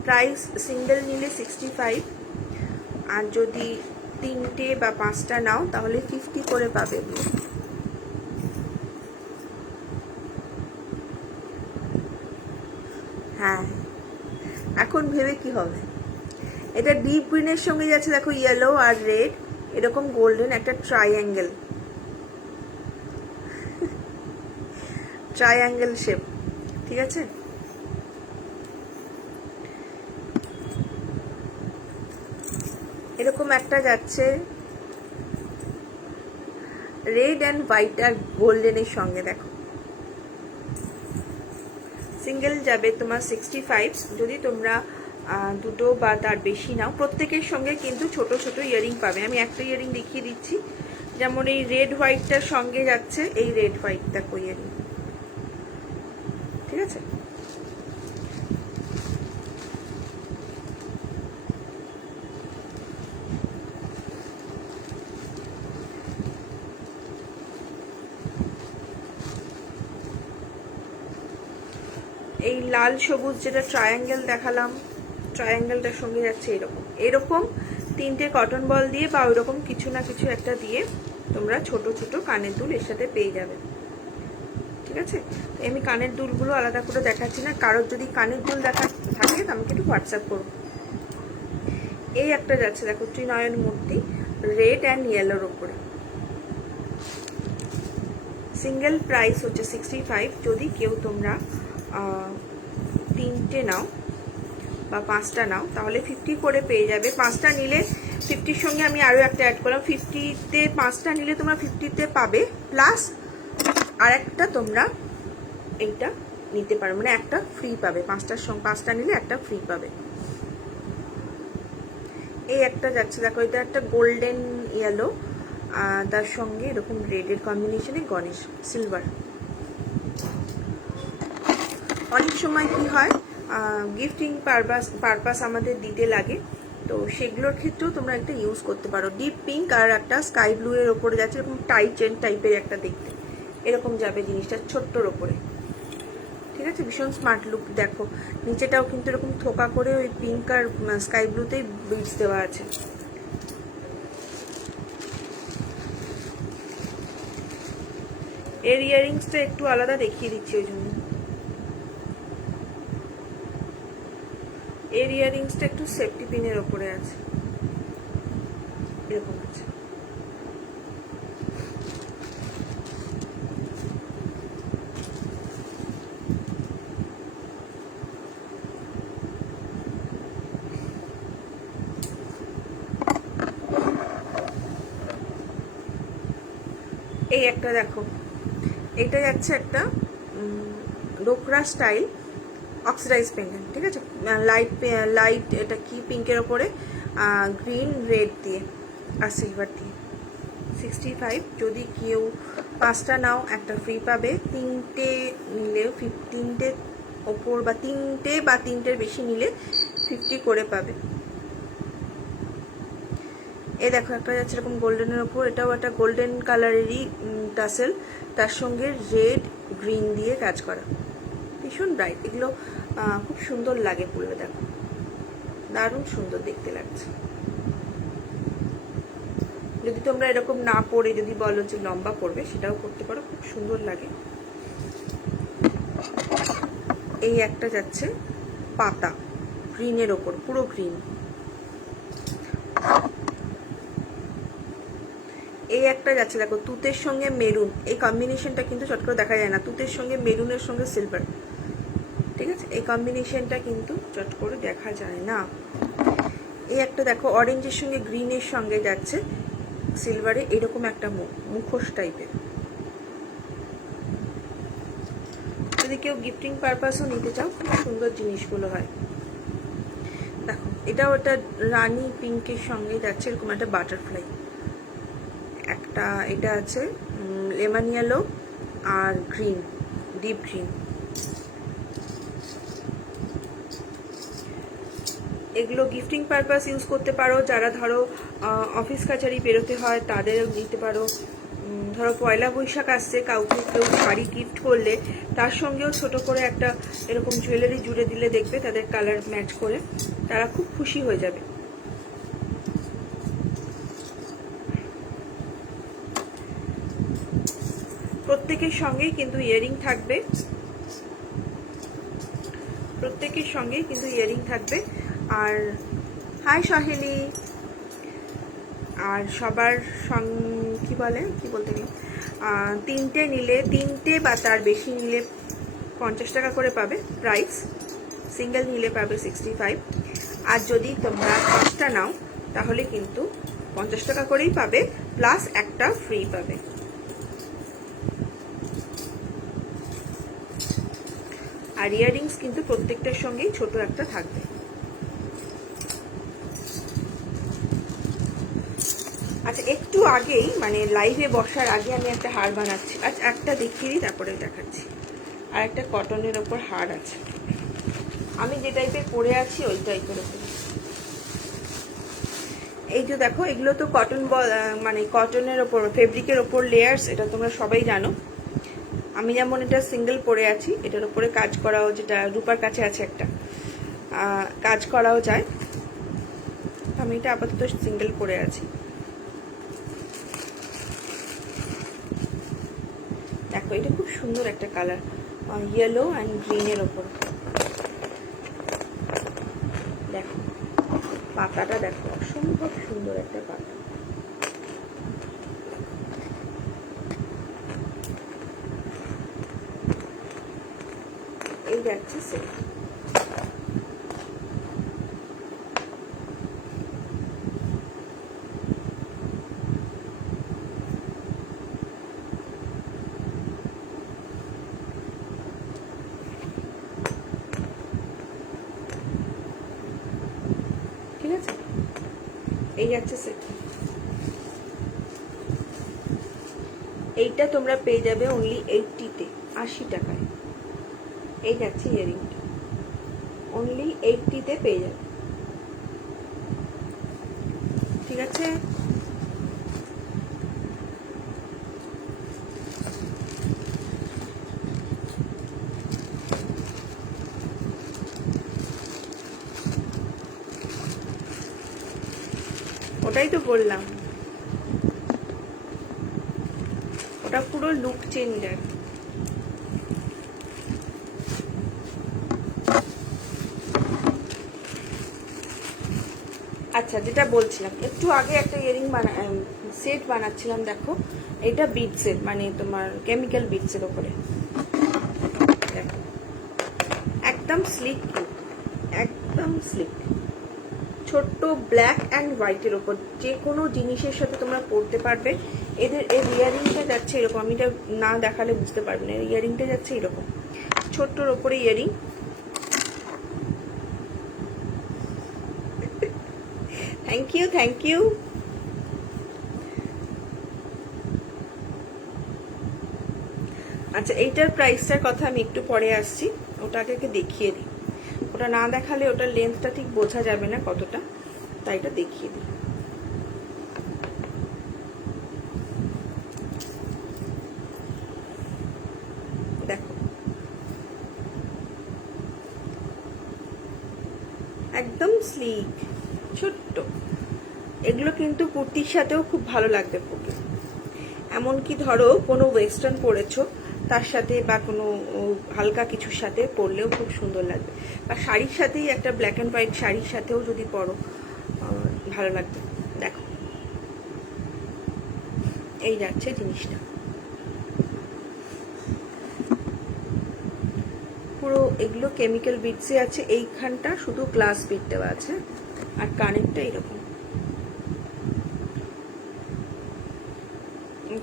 প্রাইস সিঙ্গেল নিলে 65, আর যদি তিনটে বা 5টা নাও তাহলে 50 করে পাবে। হ্যাঁ এখন ভেবে কি হবে? এটা ডিপ গ্রিনের সঙ্গে যাচ্ছে, দেখো ইয়েলো আর রেড, এরকম গোল্ডেন একটা ট্রায়াঙ্গেল শেপ, ঠিক আছে? এরকম একটা যাচ্ছে রেড অ্যান্ড হোয়াইট আর গোল্ডেনের সঙ্গে। দেখো সিঙ্গেল যাবে তোমার 65। যদি তোমরা দুটো বা তার বেশি নাও, প্রত্যেকের সঙ্গে কিন্তু ছোট ছোট ইয়ারিং পাবে। আমি একটা ইয়ারিং দেখিয়ে দিচ্ছি, যেমন এই রেড হোয়াইটটার সঙ্গে যাচ্ছে এই রেড হোয়াইট, দেখো ইয়ারিং, ঠিক আছে। এই লাল সবুজ যেটা ট্রায়াঙ্গেল দেখালাম, ট্রায়াঙ্গেলটার সঙ্গে যাচ্ছে এরকম এরকম তিনটে কটন বল দিয়ে বা ওইরকম কিছু না কিছু একটা দিয়ে তোমরা ছোট ছোট কানের দুল এর সাথে পেয়ে যাবে, ঠিক আছে। আমি কানের দুলগুলো আলাদা করে দেখাচ্ছি না, কারোর যদি কানের দুল দেখা থাকে তো আমাকে একটু হোয়াটসঅ্যাপ করো। এই একটা যাচ্ছে দেখো ত্রিনয়ন মূর্তি, রেড অ্যান্ড ইয়েলোর ওপরে, সিঙ্গেল প্রাইস হচ্ছে 65। যদি কেউ তোমরা তিনটে নাও বা পাঁচটা নাও তাহলে 50 করে পেয়ে যাবে। পাঁচটা নিলে 50-র সঙ্গে আমি আরও একটা অ্যাড করলাম, 50-তে পাঁচটা নিলে তোমরা 50-তে পাবে, প্লাস আর একটা তোমরা এইটা নিতে পারো, মানে একটা ফ্রি পাবে। পাঁচটা নিলে একটা ফ্রি পাবে। এই একটা যাচ্ছে দেখো, এটা একটা গোল্ডেন ইয়েলো, তার সঙ্গে এরকম রেডের কম্বিনেশনে গণেশ সিলভার। অনেক সময় কি হয়, গিফটিং পারপাস আমাদের দিতে লাগে, তো সেগুলোর ক্ষেত্রেও তোমরা একটা ইউজ করতে পারো। ডিপ পিঙ্ক আর একটা স্কাই ব্লু এর ওপরে যাচ্ছে, এরকম টাই চেন টাইপের একটা দেখতে এরকম যাবে জিনিসটা, ছোট্টর ওপরে, ঠিক আছে। ভীষণ স্মার্ট লুক। দেখো নিচেটাও কিন্তু এরকম থোকা করে ওই পিঙ্ক আর স্কাই ব্লুতেই বিটস দেওয়া আছে। এর ইয়ারিংসটা একটু আলাদা দেখিয়ে দিচ্ছি ওই জন্য। এর ইয়ারিংসটা একটু সেফটি পিনের ওপরে আছে, এরকম আছে। এই একটা দেখো, এটা যাচ্ছে একটা ডোকরা স্টাইল অক্সিডাইজ পেন্ডেন্ট, ঠিক আছে। লাইট এটা কি পিঙ্কের ওপরে গ্রিন রেড দিয়ে আর সিলভার দিয়ে, 65। যদি কেউ পাঁচটা নাও একটা ফ্রি পাবে, তিনটে নিলেও তিনটে ওপর বা তিনটের বেশি নিলে 50 করে পাবে। এ দেখো একটা যাচ্ছে এরকম গোল্ডেনের ওপর, এটাও একটা গোল্ডেন কালারেরই টাসেল, তার সঙ্গে রেড গ্রিন দিয়ে কাজ করা, ভীষণ ব্রাইট। এগুলো খুব সুন্দর লাগে পরলে, দেখো দারুণ সুন্দর দেখতে লাগছে। যদি তোমরা এরকম না পরে যদি বলো যে লম্বা পরবে, সেটাও করতে পারো, খুব সুন্দর লাগে। এই একটা যাচ্ছে পাতা গ্রিনের ওপর, পুরো গ্রিন। এই একটা যাচ্ছে দেখো তুতের সঙ্গে মেরুন, এই কম্বিনেশনটা কিন্তু চট করে দেখা যায় না, তুতের সঙ্গে মেরুনের সঙ্গে সিলভার, ঠিক আছে। এই কম্বিনেশনটা কিন্তু চট করে দেখা যায় না। এই একটা দেখো অরেঞ্জের সঙ্গে গ্রিনের সঙ্গে যাচ্ছে সিলভারে, এরকম একটা মুখোশ টাইপের। যদি কেউ গিফটিং পারপাসও নিতে চাও, খুব সুন্দর জিনিসগুলো হয়। দেখো এটাও একটা রানী পিঙ্কের সঙ্গে যাচ্ছে এরকম একটা বাটারফ্লাই। একটা এটা আছে লেমন ইয়েলো আর গ্রিন, ডিপ গ্রিন। এগুলো গিফটিং পারপাস ইউজ করতে পারো, যারা ধরো অফিস কাছারি বেরোতে হয় তাদের নিতে পারো। ধরো পয়লা বৈশাখ আসছে, কাউকে কেউ শাড়ি গিফট করলে তার সঙ্গেও ছোট করে একটা এরকম জুয়েলারি জুড়ে দিলে দেখবে তাদের কালার ম্যাচ করে, তারা খুব খুশি হয়ে যাবে। প্রত্যেকের সঙ্গেই কিন্তু ইয়ারিং থাকবে, প্রত্যেকের সঙ্গেই কিন্তু ইয়ারিং থাকবে। আর হাই সহেলি, আর সবার কি বলতে গেলে তিনটে নিলে, তিনটে বা তার বেশি নিলে 50 টাকা করে পাবে প্রাইস, সিঙ্গেল নিলে পাবে 65। আর যদি তোমরা পাঁচটা নাও তাহলে কিন্তু 50 টাকা করেই পাবে, প্লাস একটা ফ্রি পাবে। আর ইয়াররিংস কিন্তু প্রত্যেকটার সঙ্গেই ছোট একটা থাকবে। আচ্ছা, একটু আগেই মানে লাইভে বসার আগে আমি একটা হার বানাচ্ছি। আচ্ছা, একটা দেখিয়ে দিই, তারপরে দেখাচ্ছি। আর একটা কটনের ওপর হার আছে, আমি যে টাইপের পরে আছি ওই টাইপের ওপর। এই যে দেখো, এগুলো তো কটন মানে কটনের ওপর, ফেব্রিকের ওপর লেয়ার্স, এটা তোমরা সবাই জানো। আমি যেমন এটা সিঙ্গেল পরে আছি, এটার উপরে কাজ করাও, যেটা রূপার কাছে আছে একটা, কাজ করাও যায়। আমি এটা আপাতত সিঙ্গেল পরে আছি। দেখো, এটা খুব সুন্দর একটা কালার, ইয়েলো অ্যান্ড গ্রিনের ওপর। দেখো পাতাটা, দেখো অসম্ভব সুন্দর একটা পাতা। এই যাচ্ছে সেট। ঠিক আছে, এই যাচ্ছে সেট। এইটা তোমরা পেয়ে যাবে অনলি 80-তে, 80 টাকায়। এই যাচ্ছে ইয়ারিংটা, অনলি 80-তে পেয়ে যাবে। ঠিক আছে, ওটাই তো বললাম, ওটা পুরো লুক চেঞ্জার। আচ্ছা, যেটা বলছিলাম, একটু আগে একটা ইয়ারিং সেট বানাচ্ছিলাম। দেখো, এটা বিটসের, মানে তোমার কেমিক্যাল বিটসের ওপরে। দেখো, একদম স্লিক, একদম স্লিক, ছোট্ট ব্ল্যাক অ্যান্ড হোয়াইটের ওপর যে কোনো জিনিসের সাথে তোমরা পরতে পারবে। এর ইয়ারিংটা যাচ্ছে এরকম, আমি এটা না দেখালে বুঝতে পারবে না। ইয়ারিংটা যাচ্ছে এরকম ছোট্টর ওপরে earring. Thank you, thank you. আচ্ছা, এইটার প্রাইসটার কথা আমি একটু পরে আসছি, ওটাকে দেখিয়ে দিই। ওটা না দেখালে ওটার লেন্থটা ঠিক বোঝা যাবে না কতটা, তাই এটা দেখিয়ে দিই। দেখো, একদম স্লিক, ছোট্ট। এগুলো কিন্তু কুর্তির সাথেও খুব ভালো লাগবে পরতে। এমনকি ধরো কোনো ওয়েস্টার্ন পরেছো, তার সাথে বা কোনো হালকা কিছুর সাথে পরলেও খুব সুন্দর লাগবে। বা শাড়ির সাথেই, একটা ব্ল্যাক অ্যান্ড হোয়াইট শাড়ির সাথেও যদি পরো ভালো লাগবে। দেখো, এই যাচ্ছে জিনিসটা, পুরো এগুলো কেমিক্যাল বিটসে আছে। এইখানটা শুধু গ্লাস বিট দেওয়া আছে, আর কানেরটা এরকম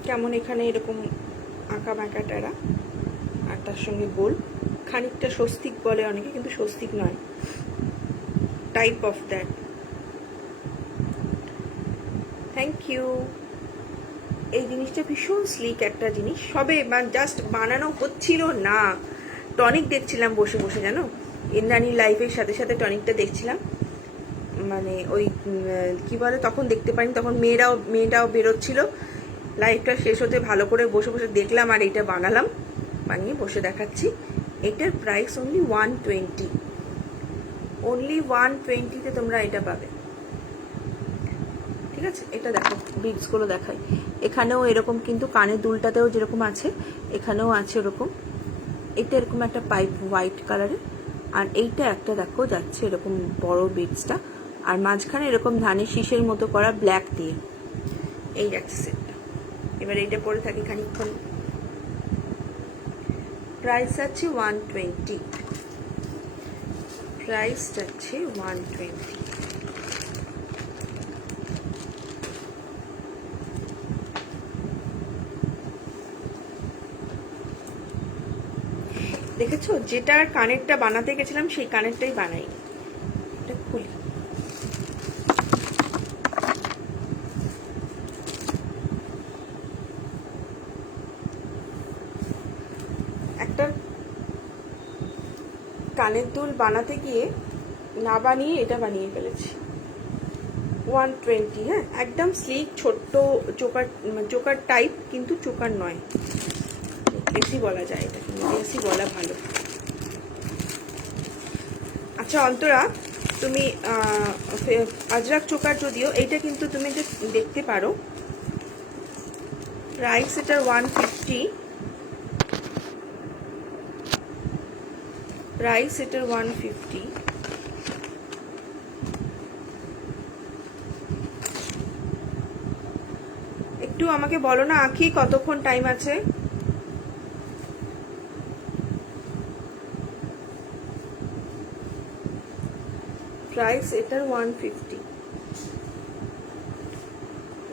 কেমন, এখানে এরকম আঁকা বাঁকা টেরা, আর তার সঙ্গে গোল। খানিকটা স্বস্তিক বলে অনেকে, কিন্তু স্বস্তিক নয়, type of that. Thank you. এই জিনিসটা ভীষণ স্লিক একটা জিনিস, সবে জাস্ট বানানো হচ্ছিল না। টনিক দেখছিলাম বসে বসে, জানো, ইন্দ্রাণীর লাইফের সাথে সাথে টনিকটা দেখছিলাম। মানে ওই কি বলে, তখন দেখতে পাইনি, তখন মেয়েটাও বেরোচ্ছিল। লাইফটা শেষ হতে ভালো করে বসে বসে দেখলাম, আর এইটা বানালাম, বানিয়ে বসে দেখাচ্ছি। এটার প্রাইস অনলি 120, অনলি 120-তে তোমরা এটা পাবে। ঠিক আছে, এটা দেখো, বিটসগুলো দেখাই। এখানেও এরকম, কিন্তু কানের দুলটাতেও যেরকম আছে এখানেও আছে ওরকম। এটা এরকম একটা পাইপ হোয়াইট কালারের, আর এইটা একটা দেখো যাচ্ছে এরকম বড় বিটসটা, আর মাঝখানে এরকম ধানের শীষের মতো করা ব্ল্যাক দিয়ে। এই যাচ্ছে সেটটা। এবার এইটা পরে থাকি খানিকক্ষণ। প্রাইস আছে 120, প্রাইস যাচ্ছে 120। দেখেছো, যেটার কানেরটা বানাতে গেছিলাম সেই কানেরটাই বানাই। এটা খুলি, একটা কানের দুল বানাতে গিয়ে না বানিয়ে এটা বানিয়ে ফেলেছি। 120, হ্যাঁ, একদম স্লিক ছোট্ট চোকার, চোকার টাইপ, কিন্তু চোকার নয়, বেশি বলা যায়, এটা কিন্তু বেশি বলা ভালো। আচ্ছা অন্তরা, তুমি আজরাক চোকার, যদিও এইটা কিন্তু তুমি যে দেখতে পারো, প্রাইস এটার 150, প্রাইস এটার 150। একটু আমাকে বলো না আঁখি, কতক্ষণ টাইম আছে? প্রাইস এটার 150।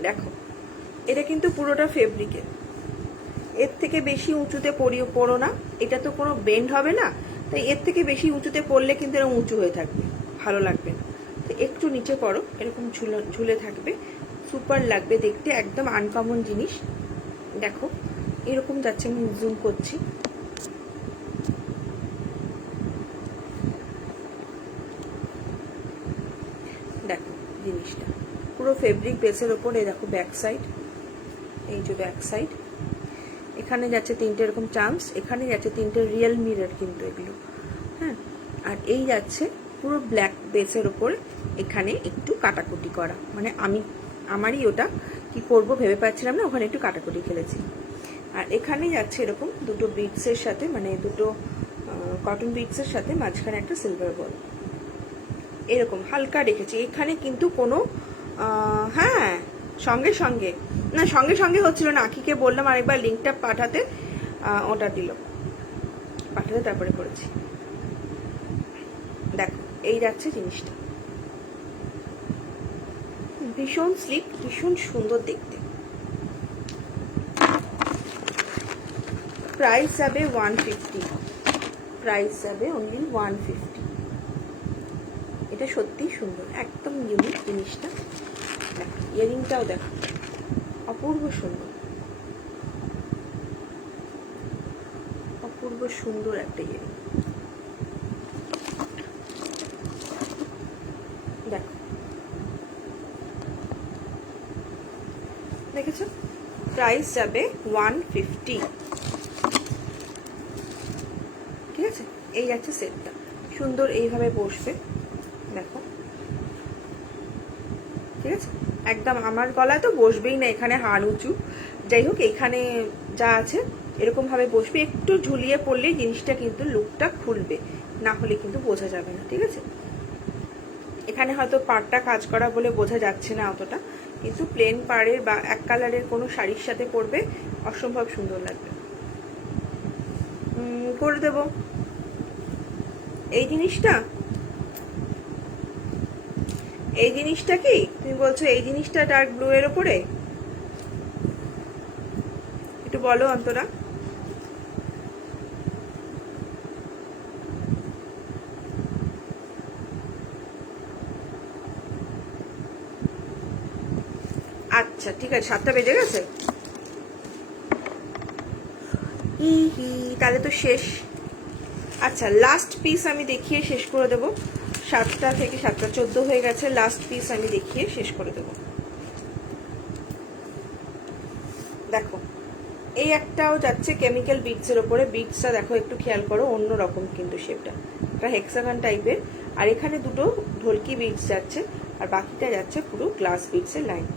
দেখো, এটা কিন্তু পুরোটা ফেব্রিকের, এর থেকে বেশি উঁচুতে পড়ো না, এটা তো কোনো বেন্ড হবে না, তাই এর থেকে বেশি উঁচুতে পড়লে কিন্তু এরকম উঁচু হয়ে থাকবে, ভালো লাগবে না। তো একটু নিচে পড়ো, এরকম ঝুলে থাকবে, সুপার লাগবে দেখতে, একদম আনকমন জিনিস। দেখো এরকম যাচ্ছে, আমি জুম করছি, দেখো জিনিসটা পুরো ফেব্রিক বেসের ওপরে। দেখো ব্যাক সাইড, এই যে ব্যাক সাইড, এখানে যাচ্ছে 3টে এরকম চাম্পস, এখানে যাচ্ছে 3টে রিয়েল মিরর কিন্তু এগুলো, হ্যাঁ। আর এই যাচ্ছে পুরো ব্ল্যাক বেসের ওপরে, এখানে একটু কাটাকুটি করা, মানে আমারই ওটা কি করব ভেবে পাচ্ছিলাম না, ওখানে একটু কাটাকুটি খেলেছি। আর এখানে যাচ্ছে এরকম দুটো বিটসের সাথে, মানে দুটো কটন বিটসের সাথে মাঝখানে একটা সিলভার বল, এরকম হালকা রেখেছি। এখানে কিন্তু কোনো হ্যাঁ, সঙ্গে সঙ্গে না, সঙ্গে সঙ্গে হচ্ছিল না, আঁকিকে বললাম আরেকবার লিঙ্কটা পাঠাতে, ওটা দিল, পাঠাতে তারপরে করেছি। দেখো এই যাচ্ছে জিনিসটা, ভীষণ স্লিক, ভীষণ সুন্দর দেখতে। প্রাইস যাবে 150, প্রাইস যাবে অনলি 150। এটা সত্যিই সুন্দর, একদম ইউনিক জিনিসটা। দেখো ইয়ারিংটাও দেখো, অপূর্ব সুন্দর, অপূর্ব সুন্দর একটা ইয়ারিং। দেখো দেখেছো, প্রাইস যাবে 150, ঠিক আছে। এই যাচ্ছে সেটটা, সুন্দর এইভাবে বসবে, দেখো, ঠিক আছে। একদম আমার গলায় তো বসবেই না, এখানে হাড় উঁচু, যাই হোক এখানে যা আছে এরকম ভাবে বসবে, একটু ঝুলিয়ে পড়লেই জিনিসটা কিন্তু লুকটা খুলবে, না হলে কিন্তু বোঝা যাবে না, ঠিক আছে। এখানে হয়তো পাড়টা কাজ করা বলে বোঝা যাচ্ছে না অতটা, কিন্তু প্লেন পাড়ের বা এক কালারের কোনো শাড়ির সাথে পরবে, অসম্ভব সুন্দর লাগবে। করে দেব এই জিনিসটা, এই জিনিসটা কি তুমি বলছো, এই জিনিসটা ডার্ক ব্লু এর ওপরে, একটু বলো অন্তরা। আচ্ছা ঠিক আছে, 7টা বেজে গেছে, তাহলে তো শেষ। আচ্ছা লাস্ট পিস আমি দেখিয়ে শেষ করে দেবো, 7টা থেকে 7টা 14 হয়ে গেছে, লাস্ট পিস আমি দেখিয়ে শেষ করে দেবো। দেখো এই একটাও যাচ্ছে কেমিক্যাল বিটসের ওপরে, বিটসটা দেখো একটু খেয়াল করো, অন্য রকম কিন্তু শেপটা, একটা হেক্সাগন টাইপের, আর এখানে দুটো ঢোলকি বিটস যাচ্ছে, আর বাকিটা যাচ্ছে পুরো গ্লাস বিটসের লাইন।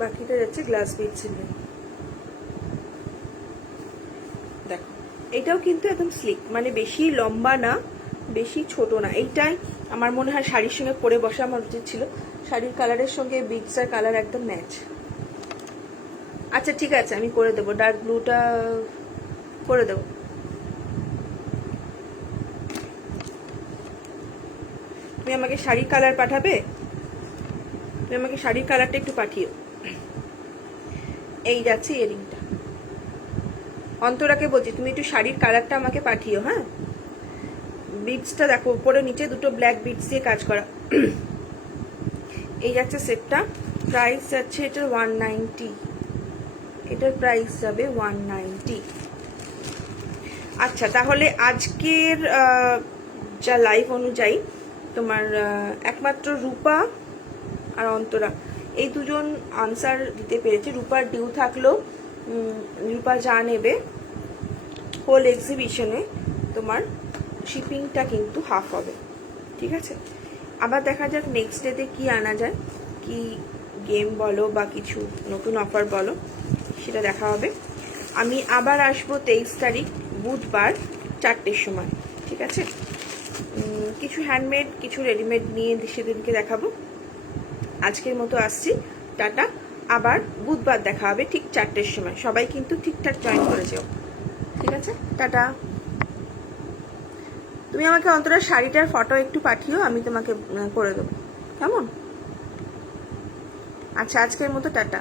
বাকিটা যাচ্ছে গ্লাস বিটসের লাইন। দেখো এটাও কিন্তু একদম স্লিক, মানে বেশি লম্বা না বেশি ছোট না, এইটাই আমার মনে হয় শাড়ির সঙ্গে পরে বসা আমার উচিত ছিল, শাড়ির কালারের সঙ্গে বিটসের কালার একদম ম্যাচ। আচ্ছা ঠিক আছে, আমি করে দেবো, ডার্ক ব্লুটা করে দেবো। তুমি আমাকে শাড়ির কালার পাঠাবে, তুমি আমাকে শাড়ির কালারটা একটু পাঠিও। এই যাচ্ছে ইয়ারিংটা। অন্তরাকে বলছি তুমি একটু শাড়ির কালারটা আমাকে পাঠিও। হ্যাঁ, বিটসটা দেখো উপরে নিচে দুটো ব্ল্যাক বিটস দিয়ে কাজ করা। এই যাচ্ছে সেটটা। প্রাইস যাচ্ছে এটার 190, এটার প্রাইস যাবে 190। আচ্ছা, তাহলে আজকের যা লাইভ অনুযায়ী তোমার একমাত্র রূপা আর অন্তরা এই দুজন আনসার দিতে পেরেছে। রূপার ডিউ থাকলেও রূপা যা নেবে হোল এক্সিবিশনে তোমার শিপিংটা কিন্তু হাফ হবে, ঠিক আছে। আবার দেখা যাক নেক্সট ডেতে কি আনা যায়, কি গেম বলো বা কিছু নতুন অফার বলো, সেটা দেখা হবে। আমি আবার আসবো 23 তারিখ বুধবার 4টের সময়, ঠিক আছে। কিছু হ্যান্ডমেড কিছু রেডিমেড নিয়ে সেদিনকে দেখাবো। আজকের মতো আসছি, টাটা। আবার বুধবার দেখা হবে ঠিক 4টের সময়। সবাই কিন্তু ঠিকঠাক জয়েন করে যেও, ঠিক আছে। টাটা। তুমি আমাকে অন্তরা শাড়িটার ফটো একটু পাঠিও, আমি তোমাকে করে দেবো, কেমন? আচ্ছা, আজকের মতো টাটা।